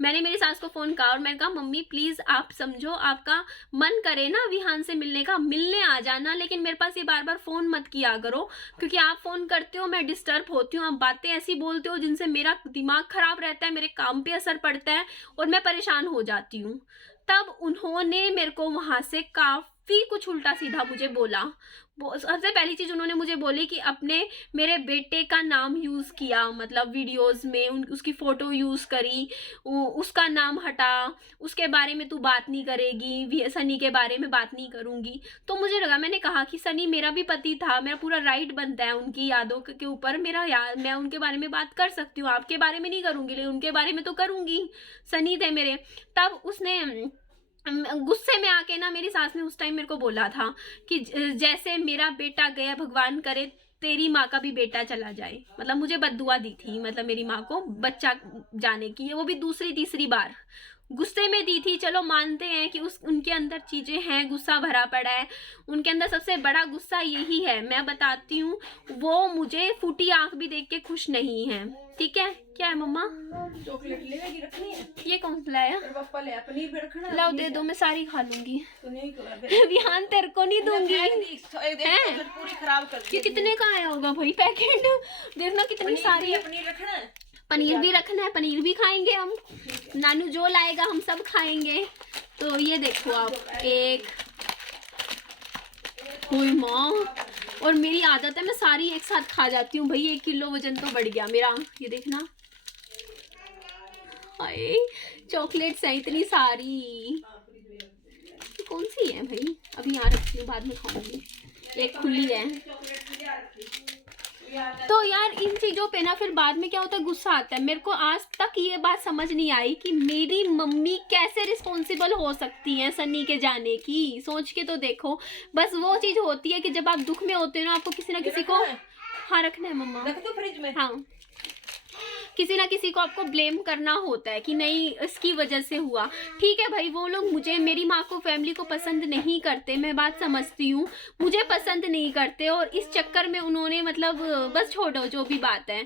मैंने मेरी सास को फोन कहा और मैंने कहा मम्मी प्लीज आप समझो, आपका मन करे ना विहान से मिलने का, मिलने आ जाना, लेकिन मेरे पास ये बार बार फोन मत किया करो, क्योंकि आप फोन करते हो मैं डिस्टर्ब होती हूँ, आप बातें ऐसी बोलते हो जिनसे मेरा दिमाग खराब रहता है, मेरे काम पे असर पड़ता है और मैं परेशान हो जाती हूँ। तब उन्होंने मेरे को वहां से काफी काफ़ी कुछ उल्टा सीधा मुझे बोला। सबसे पहली चीज़ उन्होंने मुझे बोली कि अपने मेरे बेटे का नाम यूज़ किया, मतलब वीडियोस में उसकी फ़ोटो यूज़ करी, उसका नाम हटा, उसके बारे में तू बात नहीं करेगी, सनी के बारे में बात नहीं करूँगी। तो मुझे लगा, मैंने कहा कि सनी मेरा भी पति था, मेरा पूरा राइट बनता है उनकी यादों के ऊपर, मैं उनके बारे में बात कर सकती हूँ, आपके बारे में नहीं करूँगी, लेकिन उनके बारे में तो करूँगी, सनी थे मेरे। तब उसने गुस्से में आके ना, मेरी सास ने उस टाइम मेरे को बोला था कि जैसे मेरा बेटा गया, भगवान करे तेरी माँ का भी बेटा चला जाए। मतलब मुझे बद्दुआ दी थी, मतलब मेरी माँ को बच्चा जाने की, वो भी दूसरी तीसरी बार गुस्से में दी थी। चलो मानते हैं कि उनके अंदर चीज़ें हैं, गुस्सा भरा पड़ा है, उनके अंदर सबसे बड़ा गुस्सा यही है। मैं बताती हूँ, वो मुझे फूटी आंख भी देख के खुश नहीं है, ठीक है। क्या है मम्मा? चॉकलेट लेगी रखनी है। ये कौन सा लाया? पापा ले, पनीर भी रखना है। लाओ दे दो, मैं सारी खा लूंगी। तो नहीं ध्यान तेरे को नहीं दूंगी। पूरी खराब कर दी। ये कितने का आया होगा भाई पैकेट? देखना कितनी सारी है। पनीर रखना है, पनीर भी रखना है, पनीर भी खाएंगे हम, नानू जो लाएगा हम सब खाएंगे। तो ये देखो आप, एक हुई माँ, और मेरी आदत है मैं सारी एक साथ खा जाती हूँ भाई। 1 किलो वजन तो बढ़ गया मेरा, ये देखना। हाय चॉकलेट्स हैं इतनी सारी, कौन सी है भाई? अभी यहाँ रखती हूँ, बाद में खाऊंगी। एक खुली है। तो यार इन चीज़ों पे ना फिर बाद में क्या होता है, गुस्सा आता है। मेरे को आज तक ये बात समझ नहीं आई कि मेरी मम्मी कैसे रिस्पॉन्सिबल हो सकती हैं सनी के जाने की। सोच के तो देखो। बस वो चीज़ होती है कि जब आप दुख में होते हो ना, आपको किसी ना किसी को, हाँ रखना है मम्मा, रख दो फ्रिज में। हाँ, किसी ना किसी को आपको ब्लेम करना होता है कि नहीं इसकी वजह से हुआ। ठीक है भाई, वो लोग मुझे, मेरी माँ को, फैमिली को पसंद नहीं करते, मैं बात समझती हूँ, मुझे पसंद नहीं करते, और इस चक्कर में उन्होंने मतलब बस छोड़ो जो भी बात है,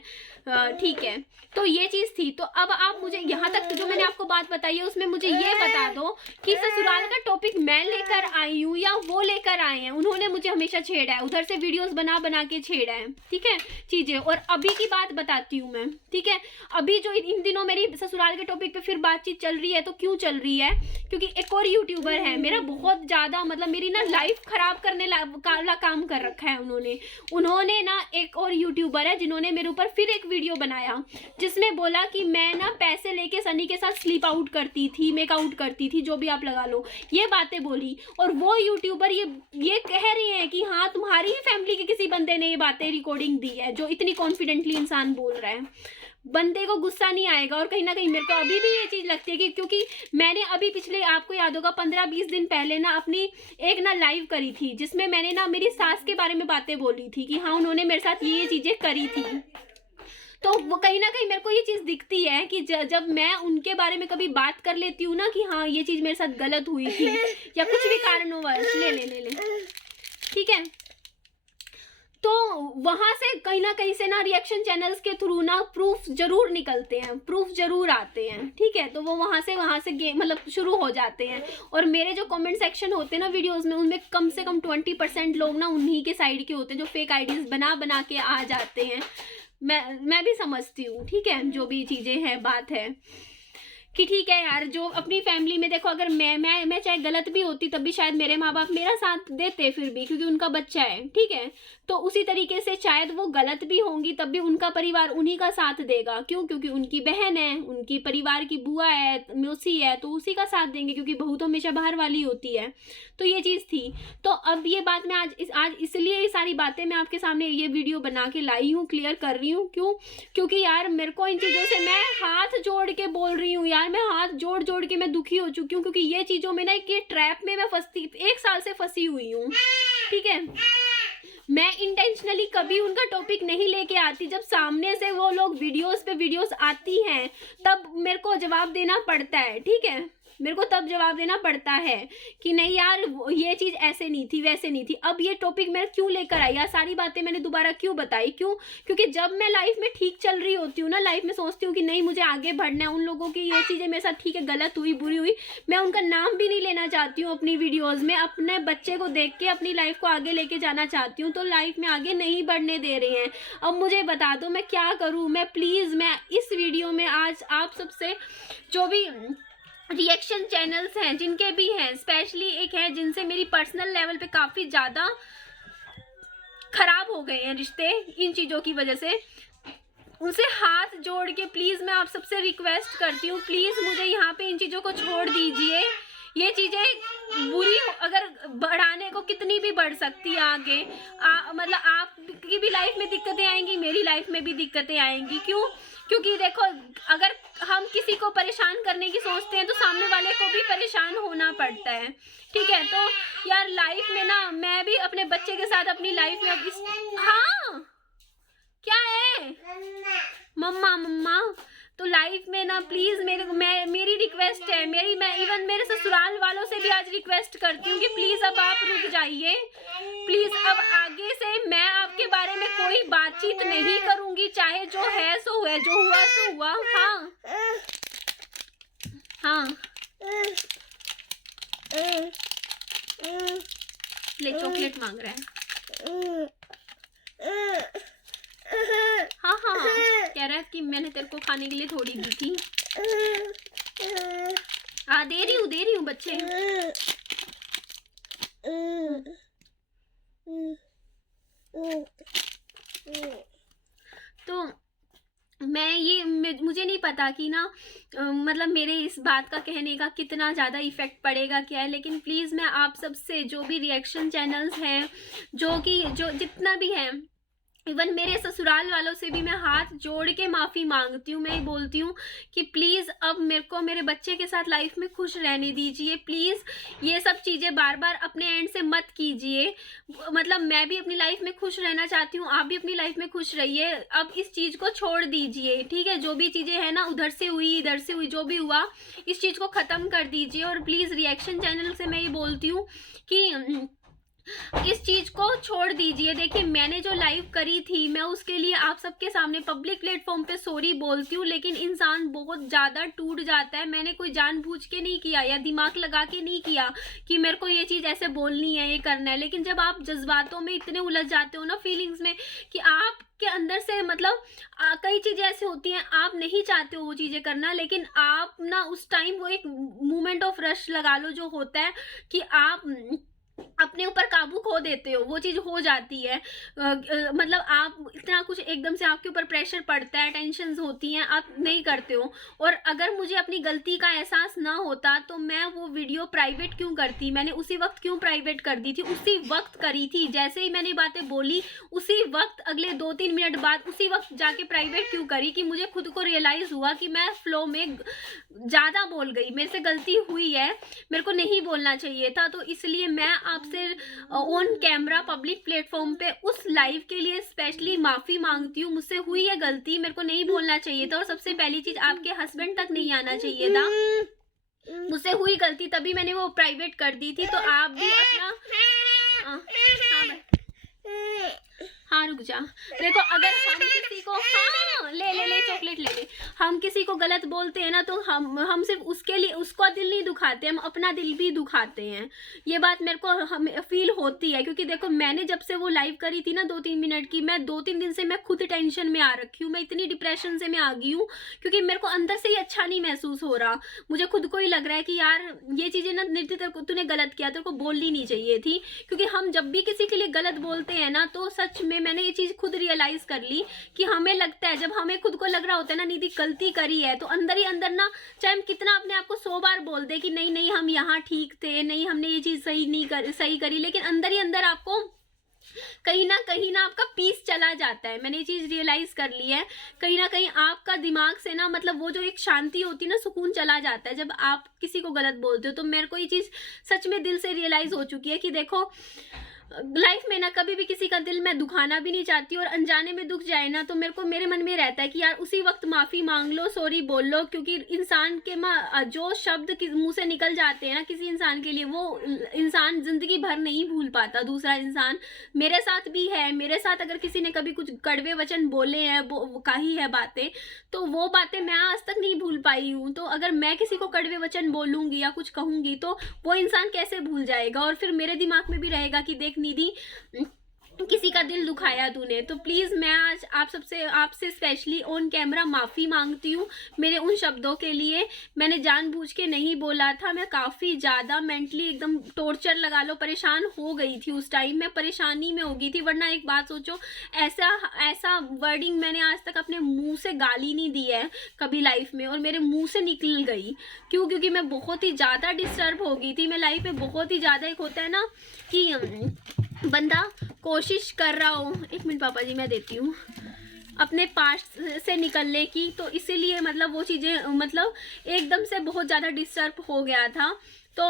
ठीक है। तो ये चीज़ थी। तो अब आप मुझे यहाँ तक जो मैंने आपको बात बताई है उसमें मुझे ये बता दो कि ससुराल का टॉपिक मैं लेकर आई हूँ या वो लेकर आए हैं? उन्होंने मुझे हमेशा छेड़ा है, उधर से वीडियोस बना बना के छेड़ा है, ठीक है चीज़ें। और अभी की बात बताती हूँ मैं, ठीक है। अभी जो इन दिनों मेरी ससुराल के टॉपिक पे फिर बातचीत चल रही है, तो क्यों चल रही है? क्योंकि एक और यूट्यूबर है मेरा, बहुत ज़्यादा मतलब मेरी ना लाइफ खराब करने वाला काम कर रखा है उन्होंने ना। एक और यूट्यूबर है जिन्होंने मेरे ऊपर फिर एक वीडियो बनाया जिसमें बोला कि मैं ना पैसे लेके सनी के साथ स्लीप आउट करती थी, मेक आउट करती थी, जो भी आप लगा लो, ये बातें बोली। और वो यूट्यूबर ये कह रही है कि हाँ तुम्हारी ही फैमिली के किसी बंदे ने ये बातें रिकॉर्डिंग दी है, जो इतनी कॉन्फिडेंटली इंसान बोल रहा है। बंदे को गुस्सा नहीं आएगा। और कहीं ना कहीं मेरे को अभी भी ये चीज़ लगती है कि क्योंकि मैंने अभी पिछले, आपको याद होगा 15-20 दिन पहले ना अपनी एक ना लाइव करी थी जिसमें मैंने ना मेरी सास के बारे में बातें बोली थी कि हाँ उन्होंने मेरे साथ ये चीज़ें करी थी। तो वो कहीं ना कहीं मेरे को ये चीज़ दिखती है कि जब मैं उनके बारे में कभी बात कर लेती हूँ ना कि हाँ ये चीज़ मेरे साथ गलत हुई थी या कुछ भी कारणवश, ले ठीक है, तो वहाँ से कहीं ना कहीं से ना रिएक्शन चैनल्स के थ्रू ना प्रूफ जरूर निकलते हैं, प्रूफ जरूर आते हैं, ठीक है। तो वो वहाँ से मतलब शुरू हो जाते हैं। और मेरे जो कमेंट सेक्शन होते हैं ना वीडियोस में, उनमें कम से कम 20% लोग ना उन्हीं के साइड के होते हैं जो फेक आईडीज बना के आ जाते हैं। मैं भी समझती हूँ, ठीक है, जो भी चीज़ें हैं, बात है कि ठीक है यार, जो अपनी फैमिली में देखो, अगर मैं चाहे गलत भी होती तब भी शायद मेरे माँ बाप मेरा साथ देते फिर भी, क्योंकि उनका बच्चा है, ठीक है। तो उसी तरीके से शायद वो गलत भी होंगी तब भी उनका परिवार उन्हीं का साथ देगा। क्यों? क्योंकि उनकी बहन है, उनकी परिवार की बुआ है, मौसी है, तो उसी का साथ देंगे, क्योंकि बहू तो हमेशा बाहर वाली होती है। तो ये चीज़ थी। तो अब ये बात मैं आज इसलिए ये सारी बातें मैं आपके सामने ये वीडियो बना के लाई हूँ, क्लियर कर रही हूँ। क्यों? क्योंकि यार मेरे को इन चीज़ों से, मैं हाथ जोड़ के बोल रही हूँ यार, मैं हाथ जोड़ के मैं दुखी हो चुकी हूँ, क्योंकि ये चीज़ों में ना ये ट्रैप में मैं फंसती 1 साल से फंसी हुई हूँ, ठीक है। मैं इंटेंशनली कभी उनका टॉपिक नहीं लेके आती, जब सामने से वो लोग वीडियोस पे वीडियोस आती हैं तब मेरे को जवाब देना पड़ता है, ठीक है। मेरे को तब जवाब देना पड़ता है कि नहीं यार ये चीज़ ऐसे नहीं थी, वैसे नहीं थी। अब ये टॉपिक मैं क्यों लेकर आई, यार सारी बातें मैंने दोबारा क्यों बताई? क्यों? क्योंकि जब मैं लाइफ में ठीक चल रही होती हूँ ना, लाइफ में सोचती हूँ कि नहीं मुझे आगे बढ़ना है, उन लोगों की ये चीज़ें मेरे साथ ठीक है गलत हुई, बुरी हुई, मैं उनका नाम भी नहीं लेना चाहती हूँ अपनी वीडियोज़ में, अपने बच्चे को देख के अपनी लाइफ को आगे लेके जाना चाहती हूँ, तो लाइफ में आगे नहीं बढ़ने दे रहे हैं। अब मुझे बता दो मैं क्या करूँ? मैं प्लीज़, मैं इस वीडियो में आज आप सबसे जो भी रिएक्शन चैनल्स हैं जिनके भी हैं, स्पेशली एक है जिनसे मेरी पर्सनल लेवल पे काफ़ी ज़्यादा ख़राब हो गए हैं रिश्ते इन चीज़ों की वजह से, उनसे हाथ जोड़ के प्लीज़ मैं आप सबसे रिक्वेस्ट करती हूँ, प्लीज़ मुझे यहाँ पे इन चीज़ों को छोड़ दीजिए। ये चीज़ें बुरी अगर बढ़ाने को कितनी भी बढ़ सकती है आगे, मतलब आपकी भी लाइफ में दिक्कतें आएंगी, मेरी लाइफ में भी दिक्कतें आएंगी। क्यों? क्योंकि देखो, अगर हम किसी को परेशान करने की सोचते हैं तो सामने वाले को भी परेशान होना पड़ता है, ठीक है। तो यार लाइफ में ना, मैं भी अपने बच्चे के साथ अपनी लाइफ में अब हाँ क्या है मम्मा मम्मा, तो लाइफ में ना प्लीज़ मेरी रिक्वेस्ट है, मैं इवन मेरे ससुराल वालों से भी आज रिक्वेस्ट करती हूँ कि प्लीज़ अब आप रुक जाइए, प्लीज़ अब आगे से मैं आपके बारे में कोई बातचीत नहीं करूँगी, चाहे जो है सो है, जो हुआ सो हुआ। हाँ हाँ ले, चॉकलेट मांग रहा है। हाँ हाँ कह रहा है कि मैंने तेरे को खाने के लिए थोड़ी दी थी। हाँ दे रही हूँ बच्चे। तो मुझे नहीं पता कि ना मतलब मेरे इस बात का कहने का कितना ज़्यादा इफ़ेक्ट पड़ेगा क्या है, लेकिन प्लीज़ मैं आप सबसे, जो भी रिएक्शन चैनल्स हैं, जो जितना भी है, इवन मेरे ससुराल वालों से भी मैं हाथ जोड़ के माफ़ी मांगती हूँ। मैं बोलती हूँ कि प्लीज़ अब मेरे को मेरे बच्चे के साथ लाइफ में खुश रहने दीजिए, प्लीज़ ये सब चीज़ें बार बार अपने एंड से मत कीजिए। मतलब मैं भी अपनी लाइफ में खुश रहना चाहती हूँ, आप भी अपनी लाइफ में खुश रहिए। अब इस चीज़ को छोड़ दीजिए, ठीक है। जो भी चीज़ें हैं ना, उधर से हुई इधर से हुई, जो भी हुआ, इस चीज़ को ख़त्म कर दीजिए। और प्लीज़ रिएक्शन चैनल से मैं ये बोलती हूँ कि इस चीज़ को छोड़ दीजिए। देखिए, मैंने जो लाइव करी थी, मैं उसके लिए आप सबके सामने पब्लिक प्लेटफॉर्म पे सॉरी बोलती हूँ, लेकिन इंसान बहुत ज़्यादा टूट जाता है। मैंने कोई जानबूझ के नहीं किया या दिमाग लगा के नहीं किया कि मेरे को ये चीज़ ऐसे बोलनी है, ये करना है। लेकिन जब आप जज्बातों में इतने उलझ जाते हो ना, फीलिंग्स में, कि आप के अंदर से मतलब कई चीज़ें ऐसी होती हैं, आप नहीं चाहते हो वो चीज़ें करना, लेकिन आप ना उस टाइम वो एक मोमेंट ऑफ रश लगा लो जो होता है कि आप अपने ऊपर काबू खो देते हो, वो चीज़ हो जाती है। मतलब आप इतना कुछ एकदम से आपके ऊपर प्रेशर पड़ता है, टेंशन्स होती हैं, आप नहीं करते हो। और अगर मुझे अपनी गलती का एहसास ना होता तो मैं वो वीडियो प्राइवेट क्यों करती? मैंने उसी वक्त क्यों प्राइवेट कर दी थी? उसी वक्त करी थी, जैसे ही मैंने बातें बोली उसी वक्त, अगले 2-3 मिनट बाद उसी वक्त जाके प्राइवेट क्यों करी? कि मुझे खुद को रियलाइज़ हुआ कि मैं फ्लो में ज़्यादा बोल गई, मेरे से गलती हुई है, मेरे को नहीं बोलना चाहिए था। तो इसलिए मैं आपसे ऑन कैमरा पब्लिक प्लेटफॉर्म पे उस लाइव के लिए स्पेशली माफ़ी मांगती हूँ। मुझसे हुई है गलती, मेरे को नहीं बोलना चाहिए था। और सबसे पहली चीज़, आपके हस्बैंड तक नहीं आना चाहिए था। मुझसे हुई गलती, तभी मैंने वो प्राइवेट कर दी थी। तो आप भी अपना हाँ रुक जा। देखो, अगर हम किसी को ले चॉकलेट ले, हम किसी को गलत बोलते हैं ना, तो हम सिर्फ उसके लिए उसका दिल नहीं दुखाते, हम अपना दिल भी दुखाते हैं। ये बात मेरे को हमें फील होती है, क्योंकि देखो, मैंने जब से वो लाइव करी थी ना 2-3 मिनट की, मैं 2-3 दिन से मैं खुद टेंशन में आ रखी हूँ। मैं इतनी डिप्रेशन से मैं आ गई हूँ, क्योंकि मेरे को अंदर से ही अच्छा नहीं महसूस हो रहा। मुझे खुद को ही लग रहा है कि यार ये चीज़ें ना निधि, तूने गलत किया, तेरे को बोलनी नहीं चाहिए थी। क्योंकि हम जब भी किसी के लिए गलत बोलते हैं ना, तो सच में मैंने ये चीज़ खुद रियलाइज कर ली कि हमें लगता है, जब हमें खुद को लग रहा होता है ना निधि गलती करी है, तो अंदर ही अंदर ना, चाहे हम कितना अपने आप को 100 बार बोल दे कि नहीं हम यहाँ ठीक थे, नहीं हमने ये चीज़ सही करी, लेकिन अंदर ही अंदर आपको कहीं ना आपका पीस चला जाता है। मैंने ये चीज़ रियलाइज कर ली है। कहीं ना कहीं आपका दिमाग से ना, मतलब वो जो एक शांति होती है ना, सुकून चला जाता है जब आप किसी को गलत बोलते हो। तो मेरे को ये चीज़ सच में दिल से रियलाइज हो चुकी है कि देखो, लाइफ में ना कभी भी किसी का दिल मैं दुखाना भी नहीं चाहती, और अनजाने में दुख जाए ना, तो मेरे मन में रहता है कि यार उसी वक्त माफ़ी मांग लो, सॉरी बोल लो। क्योंकि इंसान के जो शब्द मुंह से निकल जाते हैं ना किसी इंसान के लिए, वो इंसान ज़िंदगी भर नहीं भूल पाता। दूसरा इंसान मेरे साथ भी है, मेरे साथ अगर किसी ने कभी कुछ कड़वे वचन बोले हैं, वो कही है बातें, तो वो बातें मैं आज तक नहीं भूल पाई हूँ। तो अगर मैं किसी को कड़वे वचन बोलूँगी या कुछ कहूँगी, तो वो इंसान कैसे भूल जाएगा? और फिर मेरे दिमाग में भी रहेगा कि देख निधि, किसी का दिल दुखाया तूने, तो प्लीज़ मैं आज आपसे स्पेशली ऑन कैमरा माफ़ी मांगती हूँ मेरे उन शब्दों के लिए। मैंने जानबूझ के नहीं बोला था। मैं काफ़ी ज़्यादा मेंटली एकदम टॉर्चर लगा लो, परेशान हो गई थी उस टाइम। मैं परेशानी में हो गई थी, वरना एक बात सोचो, ऐसा वर्डिंग मैंने आज तक अपने मुंह से गाली नहीं दी है कभी लाइफ में, और मेरे मुंह से निकल गई। क्यों? क्योंकि मैं बहुत ही ज़्यादा डिस्टर्ब हो गई थी। मैं लाइफ में बहुत ही ज़्यादा, एक होता है ना कि बंदा कोशिश कर रहा हो, 1 मिनट पापा जी मैं देती हूँ, अपने पास्ट से निकलने की, तो इसीलिए मतलब वो चीज़ें मतलब एकदम से बहुत ज़्यादा डिस्टर्ब हो गया था। तो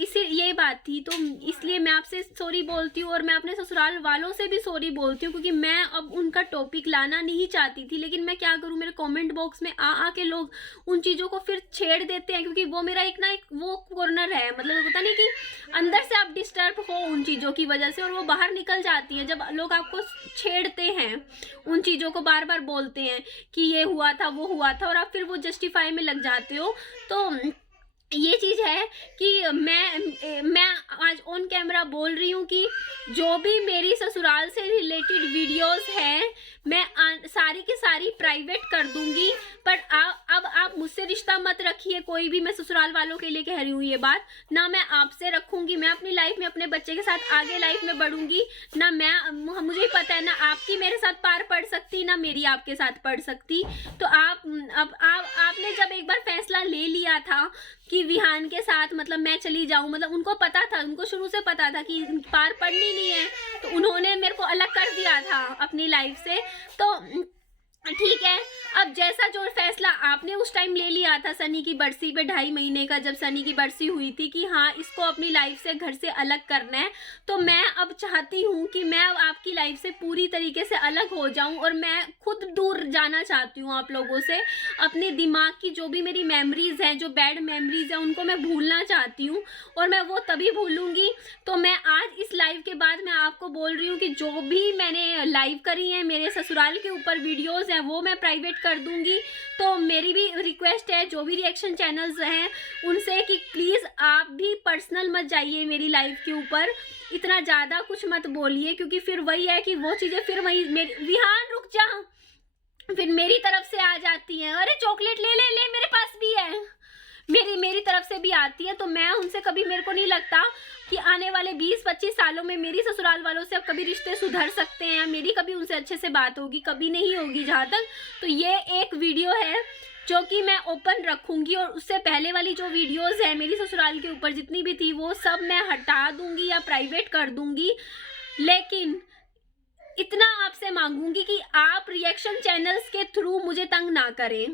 इसी यही बात थी, तो इसलिए मैं आपसे सॉरी बोलती हूँ, और मैं अपने ससुराल वालों से भी सॉरी बोलती हूँ, क्योंकि मैं अब उनका टॉपिक लाना नहीं चाहती थी, लेकिन मैं क्या करूँ, मेरे कमेंट बॉक्स में आके लोग उन चीज़ों को फिर छेड़ देते हैं, क्योंकि वो मेरा एक वो कॉर्नर है, मतलब पता नहीं कि अंदर से आप डिस्टर्ब हो उन चीज़ों की वजह से, और वो बाहर निकल जाती हैं जब लोग आपको छेड़ते हैं, उन चीज़ों को बार बार बोलते हैं कि ये हुआ था वो हुआ था, और आप फिर वो जस्टिफाई में लग जाते हो। तो ये चीज़ है कि मैं आज ऑन कैमरा बोल रही हूँ कि जो भी मेरी ससुराल से रिलेटेड वीडियोस हैं, मैं सारी की सारी प्राइवेट कर दूंगी। पर अब आप मुझसे रिश्ता मत रखिए कोई भी। मैं ससुराल वालों के लिए कह रही हूँ ये बात, ना मैं आपसे रखूंगी। मैं अपनी लाइफ में अपने बच्चे के साथ आगे लाइफ में बढ़ूंगी, ना मुझे ही पता है ना आपकी मेरे साथ पार पड़ सकती, ना मेरी आपके साथ पड़ सकती। तो आपने जब एक बार फैसला ले लिया था कि विहान के साथ मतलब मैं चली जाऊं, मतलब उनको पता था, उनको शुरू से पता था कि पार पड़नी नहीं है, तो उन्होंने मेरे को अलग कर दिया था अपनी लाइफ से। तो ठीक है, अब जैसा जो फैसला आपने उस टाइम ले लिया था सनी की बरसी पे, 2.5 महीने का जब सनी की बरसी हुई थी कि हाँ इसको अपनी लाइफ से घर से अलग करना है, तो मैं अब चाहती हूँ कि मैं अब आपकी लाइफ से पूरी तरीके से अलग हो जाऊँ, और मैं खुद दूर जाना चाहती हूँ आप लोगों से। अपने दिमाग की जो भी मेरी मेमोरीज हैं, जो बैड मेमोरीज हैं, उनको मैं भूलना चाहती हूँ, और मैं वो तभी भूलूंगी। तो मैं आज इस लाइव के बाद मैं आपको बोल रही हूँ कि जो भी मैंने लाइव करी है मेरे ससुराल के ऊपर वीडियोज़ वो मैं प्राइवेट कर दूंगी। तो मेरी भी रिक्वेस्ट है जो भी रिएक्शन चैनल्स हैं उनसे कि प्लीज़ आप भी पर्सनल मत जाइए मेरी लाइफ के ऊपर, इतना ज़्यादा कुछ मत बोलिए, क्योंकि फिर वही है कि वो चीज़ें फिर वही विहान रुक जा, फिर मेरी तरफ से आ जाती हैं, अरे चॉकलेट ले ले ले मेरे पास भी है, मेरी तरफ से भी आती है। तो मैं उनसे कभी, मेरे को नहीं लगता कि आने वाले 20-25 सालों में मेरी ससुराल वालों से अब कभी रिश्ते सुधर सकते हैं, मेरी कभी उनसे अच्छे से बात होगी, कभी नहीं होगी जहाँ तक। तो ये एक वीडियो है जो कि मैं ओपन रखूंगी, और उससे पहले वाली जो वीडियोस है मेरी ससुराल के ऊपर जितनी भी थी वो सब मैं हटा दूंगी या प्राइवेट कर दूंगी। लेकिन इतना आपसे मांगूंगी कि आप रिएक्शन चैनल्स के थ्रू मुझे तंग ना करें,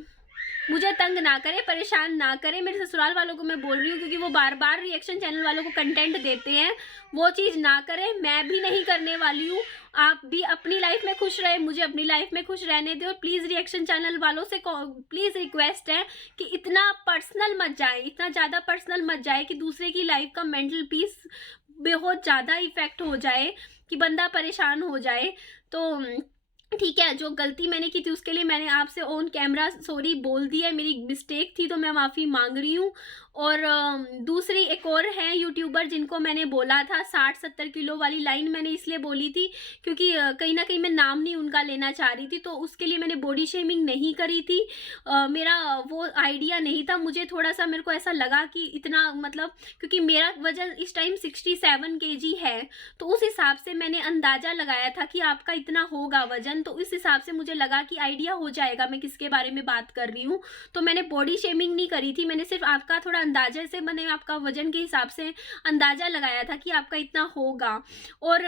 परेशान ना करें। मेरे ससुराल वालों को मैं बोल रही हूँ, क्योंकि वो बार बार रिएक्शन चैनल वालों को कंटेंट देते हैं, वो चीज़ ना करें, मैं भी नहीं करने वाली हूँ। आप भी अपनी लाइफ में खुश रहे, मुझे अपनी लाइफ में खुश रहने दो। और प्लीज़ रिएक्शन चैनल वालों से प्लीज़ रिक्वेस्ट है कि इतना पर्सनल मत जाए, इतना ज़्यादा पर्सनल मत जाए कि दूसरे की लाइफ का मेंटल पीस बहुत ज़्यादा इफेक्ट हो जाए, कि बंदा परेशान हो जाए। तो ठीक है, जो गलती मैंने की थी उसके लिए मैंने आपसे ऑन कैमरा सॉरी बोल दिया है, मेरी मिस्टेक थी, तो मैं माफ़ी मांग रही हूँ। और दूसरी एक और है यूट्यूबर जिनको मैंने बोला था 60-70 किलो वाली लाइन मैंने इसलिए बोली थी क्योंकि कहीं ना कहीं मैं नाम नहीं उनका लेना चाह रही थी, तो उसके लिए मैंने बॉडी शेमिंग नहीं करी थी। मेरा वो आइडिया नहीं था, मुझे थोड़ा सा मेरे को ऐसा लगा कि इतना मतलब, क्योंकि मेरा वजन इस टाइम 67 kg है, तो उस हिसाब से मैंने अंदाज़ा लगाया था कि आपका इतना होगा वजन, तो इस हिसाब से मुझे लगा कि आइडिया हो जाएगा मैं किसके बारे में बात कर रही हूँ। तो मैंने बॉडी शेमिंग नहीं करी थी, मैंने सिर्फ आपका थोड़ा अंदाजे से, मैंने आपका वजन के हिसाब से अंदाजा लगाया था कि आपका इतना होगा। और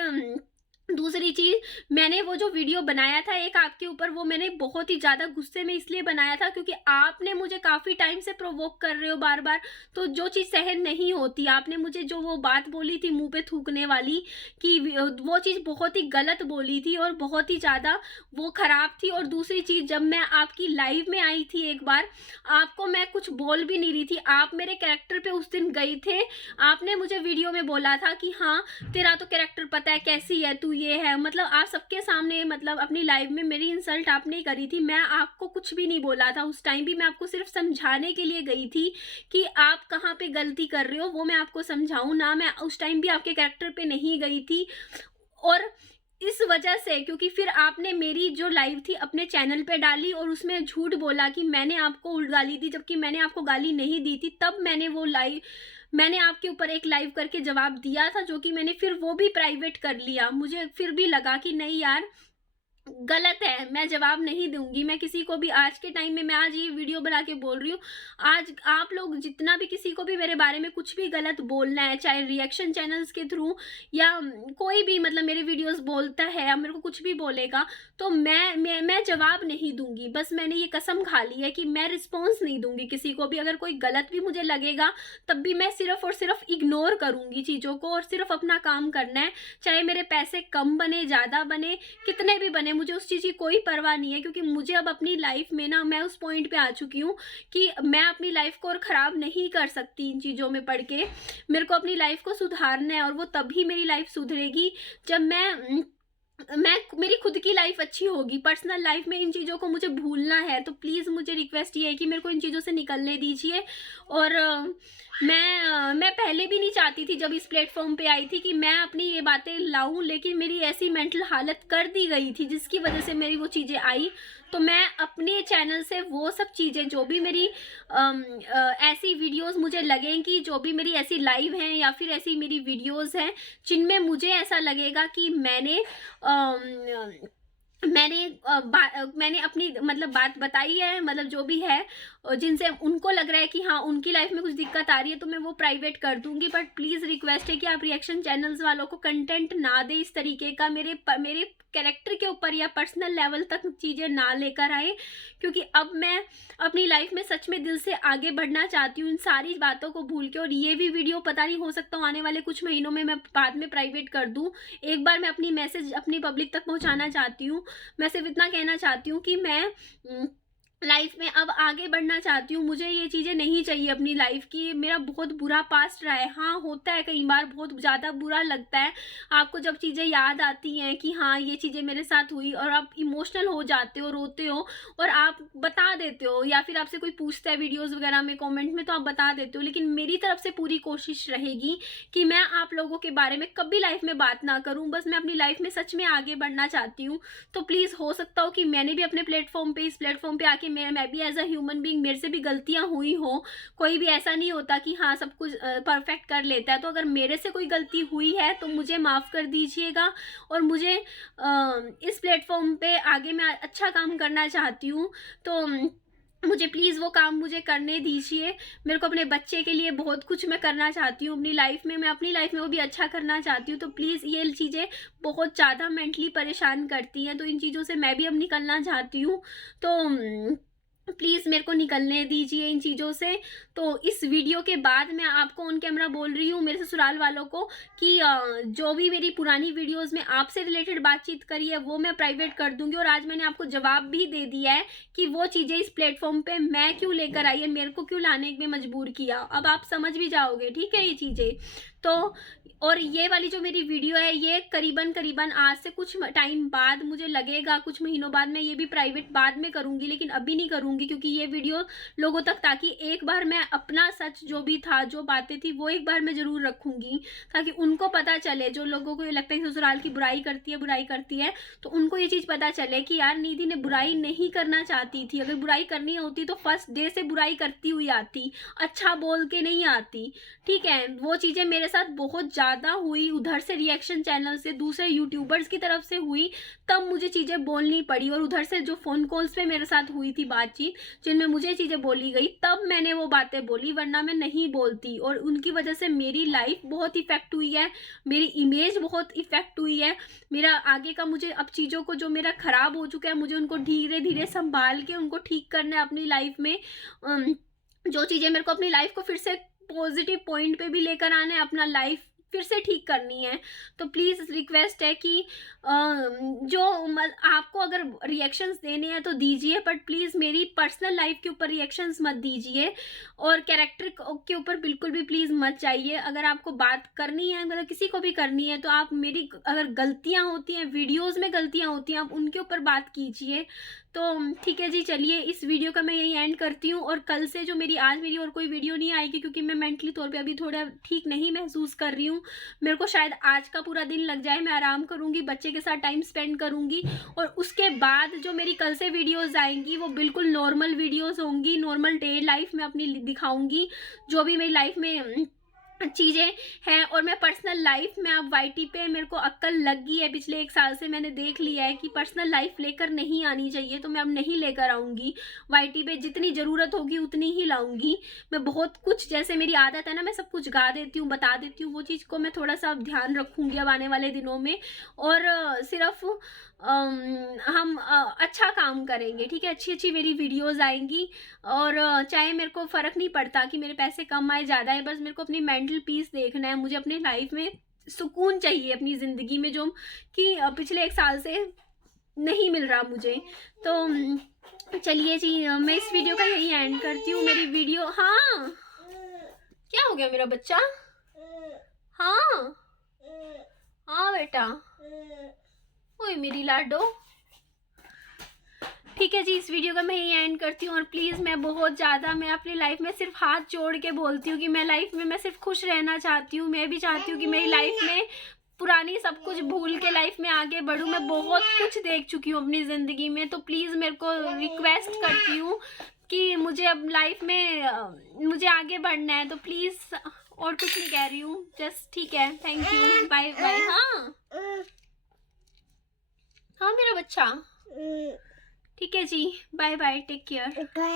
दूसरी चीज़, मैंने वो जो वीडियो बनाया था एक आपके ऊपर, वो मैंने बहुत ही ज़्यादा गुस्से में इसलिए बनाया था क्योंकि आपने मुझे काफ़ी टाइम से प्रोवोक कर रहे हो बार बार, तो जो चीज़ सहन नहीं होती, आपने मुझे जो वो बात बोली थी मुंह पे थूकने वाली, कि वो चीज़ बहुत ही गलत बोली थी और बहुत ही ज़्यादा वो ख़राब थी। और दूसरी चीज़, जब मैं आपकी लाइव में आई थी एक बार, आपको मैं कुछ बोल भी नहीं रही थी, आप मेरे कैरेक्टर पे उस दिन गई थे, आपने मुझे वीडियो में बोला था कि हाँ तेरा तो कैरेक्टर पता है कैसी है तू, ये है, मतलब आप सबके सामने, मतलब अपनी लाइव में मेरी इंसल्ट आपने करी थी। मैं आपको कुछ भी नहीं बोला था उस टाइम भी, मैं आपको सिर्फ समझाने के लिए गई थी कि आप कहाँ पे गलती कर रहे हो, वो मैं आपको समझाऊं ना, मैं उस टाइम भी आपके कैरेक्टर पे नहीं गई थी। और इस वजह से, क्योंकि फिर आपने मेरी जो लाइव थी अपने चैनल पे डाली और उसमें झूठ बोला कि मैंने आपको गाली दी, जबकि मैंने आपको गाली नहीं दी थी। तब मैंने आपके ऊपर एक लाइव करके जवाब दिया था, जो कि मैंने फिर वो भी प्राइवेट कर लिया। मुझे फिर भी लगा कि नहीं यार, गलत है, मैं जवाब नहीं दूंगी मैं किसी को भी। आज के टाइम में मैं आज ये वीडियो बना के बोल रही हूँ, आज आप लोग जितना भी किसी को भी मेरे बारे में कुछ भी गलत बोलना है, चाहे रिएक्शन चैनल्स के थ्रू या कोई भी मतलब मेरे वीडियोस बोलता है या मेरे को कुछ भी बोलेगा, तो मैं जवाब नहीं दूंगी। बस मैंने ये कसम खा ली है कि मैं रिस्पॉन्स नहीं दूंगी किसी को भी। अगर कोई गलत भी मुझे लगेगा तब भी मैं सिर्फ और सिर्फ इग्नोर करूंगी चीज़ों को और सिर्फ अपना काम करना है। चाहे मेरे पैसे कम बने, ज़्यादा बने, कितने भी बने, मुझे उस चीज़ की कोई परवाह नहीं है। क्योंकि मुझे अब अपनी लाइफ में ना, मैं उस पॉइंट पे आ चुकी हूँ कि मैं अपनी लाइफ को और ख़राब नहीं कर सकती इन चीज़ों में पड़ के। मेरे को अपनी लाइफ को सुधारना है और वो तभी मेरी लाइफ सुधरेगी जब मेरी खुद की लाइफ अच्छी होगी। पर्सनल लाइफ में इन चीज़ों को मुझे भूलना है। तो प्लीज़ मुझे रिक्वेस्ट ये है कि मेरे को इन चीज़ों से निकलने दीजिए। और मैं पहले भी नहीं चाहती थी, जब इस प्लेटफॉर्म पे आई थी, कि मैं अपनी ये बातें लाऊं, लेकिन मेरी ऐसी मेंटल हालत कर दी गई थी जिसकी वजह से मेरी वो चीज़ें आई। तो मैं अपने चैनल से वो सब चीज़ें, जो भी मेरी ऐसी वीडियोस मुझे लगेंगी, जो भी मेरी ऐसी लाइव हैं या फिर ऐसी मेरी वीडियोस हैं जिनमें मुझे ऐसा लगेगा कि मैंने अपनी मतलब बात बताई है, मतलब जो भी है, जिनसे उनको लग रहा है कि हाँ उनकी लाइफ में कुछ दिक्कत आ रही है, तो मैं वो प्राइवेट कर दूंगी। बट प्लीज़ रिक्वेस्ट है कि आप रिएक्शन चैनल्स वालों को कंटेंट ना दे इस तरीके का, मेरे कैरेक्टर के ऊपर या पर्सनल लेवल तक चीज़ें ना लेकर आए। क्योंकि अब मैं अपनी लाइफ में सच में दिल से आगे बढ़ना चाहती हूँ इन सारी बातों को भूल के। और ये भी वीडियो पता नहीं, हो सकता हूँ आने वाले कुछ महीनों में मैं बाद में प्राइवेट कर दूँ। एक बार मैं अपनी मैसेज अपनी पब्लिक तक पहुँचाना चाहती हूँ। मैं सिर्फ इतना कहना चाहती हूँ कि मैं लाइफ में अब आगे बढ़ना चाहती हूँ। मुझे ये चीज़ें नहीं चाहिए अपनी लाइफ की। मेरा बहुत बुरा पास्ट रहा है। हाँ, होता है कई बार, बहुत ज़्यादा बुरा लगता है आपको जब चीज़ें याद आती हैं कि हाँ ये चीज़ें मेरे साथ हुई, और आप इमोशनल हो जाते हो, रोते हो और आप बता देते हो, या फिर आपसे कोई पूछता है वीडियोस वगैरह में कमेंट में तो आप बता देते हो। लेकिन मेरी तरफ से पूरी कोशिश रहेगी कि मैं आप लोगों के बारे में कभी लाइफ में बात ना करूँ। बस मैं अपनी लाइफ में सच में आगे बढ़ना चाहती हूँ। तो प्लीज़, हो सकता हो कि मैंने भी अपने इस प्लेटफॉर्म पे आके मैं भी एज अ ह्यूमन बीइंग, मेरे से भी गलतियां हुई हो। कोई भी ऐसा नहीं होता कि हाँ सब कुछ परफेक्ट कर लेता है। तो अगर मेरे से कोई गलती हुई है तो मुझे माफ़ कर दीजिएगा। और मुझे इस प्लेटफॉर्म पे आगे मैं अच्छा काम करना चाहती हूँ, तो मुझे प्लीज़ वो काम मुझे करने दीजिए। मेरे को अपने बच्चे के लिए बहुत कुछ मैं करना चाहती हूँ अपनी लाइफ में। मैं अपनी लाइफ में वो भी अच्छा करना चाहती हूँ। तो प्लीज़, ये चीज़ें बहुत ज़्यादा मेंटली परेशान करती हैं, तो इन चीज़ों से मैं भी अब निकलना चाहती हूँ। तो प्लीज़ मेरे को निकलने दीजिए इन चीज़ों से। तो इस वीडियो के बाद मैं आपको ऑन कैमरा बोल रही हूँ, मेरे ससुराल वालों को, कि जो भी मेरी पुरानी वीडियोस में आपसे रिलेटेड बातचीत करी है वो मैं प्राइवेट कर दूंगी। और आज मैंने आपको जवाब भी दे दिया है कि वो चीज़ें इस प्लेटफॉर्म पे मैं क्यों लेकर आई है, मेरे को क्यों लाने में मजबूर किया। अब आप समझ भी जाओगे, ठीक है, ये चीज़ें। तो और ये वाली जो मेरी वीडियो है, ये करीबन आज से कुछ टाइम बाद, मुझे लगेगा कुछ महीनों बाद, मैं ये भी प्राइवेट बाद में करूँगी, लेकिन अभी नहीं करूँगी। क्योंकि ये वीडियो लोगों तक, ताकि एक बार मैं अपना सच जो भी था, जो बातें थी, वो एक बार मैं ज़रूर रखूँगी, ताकि उनको पता चले। जो लोगों को ये लगता है कि ससुराल की बुराई करती है, तो उनको ये चीज़ पता चले कि यार निधि ने बुराई नहीं करना चाहती थी। अगर बुराई करनी होती तो फर्स्ट डे से बुराई करती हुई आती, अच्छा बोल के नहीं आती, ठीक है। वो चीज़ें मेरे साथ बहुत ज़्यादा हुई, उधर से रिएक्शन चैनल से, दूसरे यूट्यूबर्स की तरफ से हुई, तब मुझे चीज़ें बोलनी पड़ी। और उधर से जो फ़ोन कॉल्स पे मेरे साथ हुई थी बातचीत, जिनमें मुझे चीज़ें बोली गई, तब मैंने वो बातें बोली, वरना मैं नहीं बोलती। और उनकी वजह से मेरी लाइफ बहुत इफ़ेक्ट हुई है, मेरी इमेज बहुत इफ़ेक्ट हुई है। मेरा आगे का, मुझे अब चीज़ों को जो मेरा ख़राब हो चुका है, मुझे उनको धीरे धीरे संभाल के उनको ठीक करना है अपनी लाइफ में। जो चीज़ें मेरे को अपनी लाइफ को फिर से पॉजिटिव पॉइंट पे भी लेकर आना है, अपना लाइफ फिर से ठीक करनी है। तो प्लीज़ रिक्वेस्ट है कि जो आपको अगर रिएक्शंस देने हैं तो दीजिए, बट प्लीज़ मेरी पर्सनल लाइफ के ऊपर रिएक्शंस मत दीजिए, और कैरेक्टर के ऊपर बिल्कुल भी प्लीज़ मत जाइए। अगर आपको बात करनी है, मतलब किसी को भी करनी है, तो आप मेरी, अगर गलतियाँ होती हैं, वीडियोज़ में गलतियाँ होती हैं, आप उनके ऊपर बात कीजिए। तो ठीक है जी, चलिए इस वीडियो का मैं यही एंड करती हूँ। और कल से जो मेरी आज मेरी और कोई वीडियो नहीं आएगी, क्योंकि मैं मेंटली तौर पे अभी थोड़ा ठीक नहीं महसूस कर रही हूँ। मेरे को शायद आज का पूरा दिन लग जाए, मैं आराम करूँगी, बच्चे के साथ टाइम स्पेंड करूँगी, और उसके बाद जो मेरी कल से वीडियोज़ आएंगी वो बिल्कुल नॉर्मल वीडियोज़ होंगी, नॉर्मल डे लाइफ में अपनी दिखाऊँगी, जो भी मेरी लाइफ में चीज़ें हैं। और मैं पर्सनल लाइफ में अब वाईटी पे मेरे को अक्ल लग गई है, पिछले 1 साल से मैंने देख लिया है कि पर्सनल लाइफ लेकर नहीं आनी चाहिए, तो मैं अब नहीं लेकर आऊँगी वाईटी पे। जितनी ज़रूरत होगी उतनी ही लाऊंगी। मैं बहुत कुछ, जैसे मेरी आदत है ना, मैं सब कुछ गा देती हूँ, बता देती हूँ, वो चीज़ को मैं थोड़ा सा अब ध्यान रखूँगी अब आने वाले दिनों में। और सिर्फ हम अच्छा काम करेंगे, ठीक है। अच्छी अच्छी मेरी वीडियोस आएंगी, और चाहे मेरे को फ़र्क नहीं पड़ता कि मेरे पैसे कम आए ज़्यादा है, बस मेरे को अपनी मेंटल पीस देखना है। मुझे अपनी लाइफ में सुकून चाहिए, अपनी ज़िंदगी में, जो कि पिछले 1 साल से नहीं मिल रहा मुझे। तो चलिए जी, मैं इस वीडियो का यही एंड करती हूँ। मेरी वीडियो, हाँ क्या हो गया मेरा बच्चा? हाँ हाँ बेटा, ओए मेरी लाडो। ठीक है जी, इस वीडियो का मैं यही एंड करती हूँ। और प्लीज़ मैं बहुत ज़्यादा, मैं अपनी लाइफ में सिर्फ हाथ जोड़ के बोलती हूँ कि मैं लाइफ में मैं सिर्फ खुश रहना चाहती हूँ। मैं भी चाहती हूँ कि मेरी लाइफ में पुरानी सब कुछ भूल के लाइफ में आगे बढ़ूँ। मैं बहुत कुछ देख चुकी हूँ अपनी ज़िंदगी में, तो प्लीज़ मेरे को रिक्वेस्ट करती हूँ कि मुझे अब लाइफ में मुझे आगे बढ़ना है, तो प्लीज़, और कुछ नहीं कह रही हूँ, जस्ट ठीक है, थैंक यू, बाय बाय। हाँ हाँ मेरा बच्चा, ठीक है जी, बाय बाय, टेक केयर।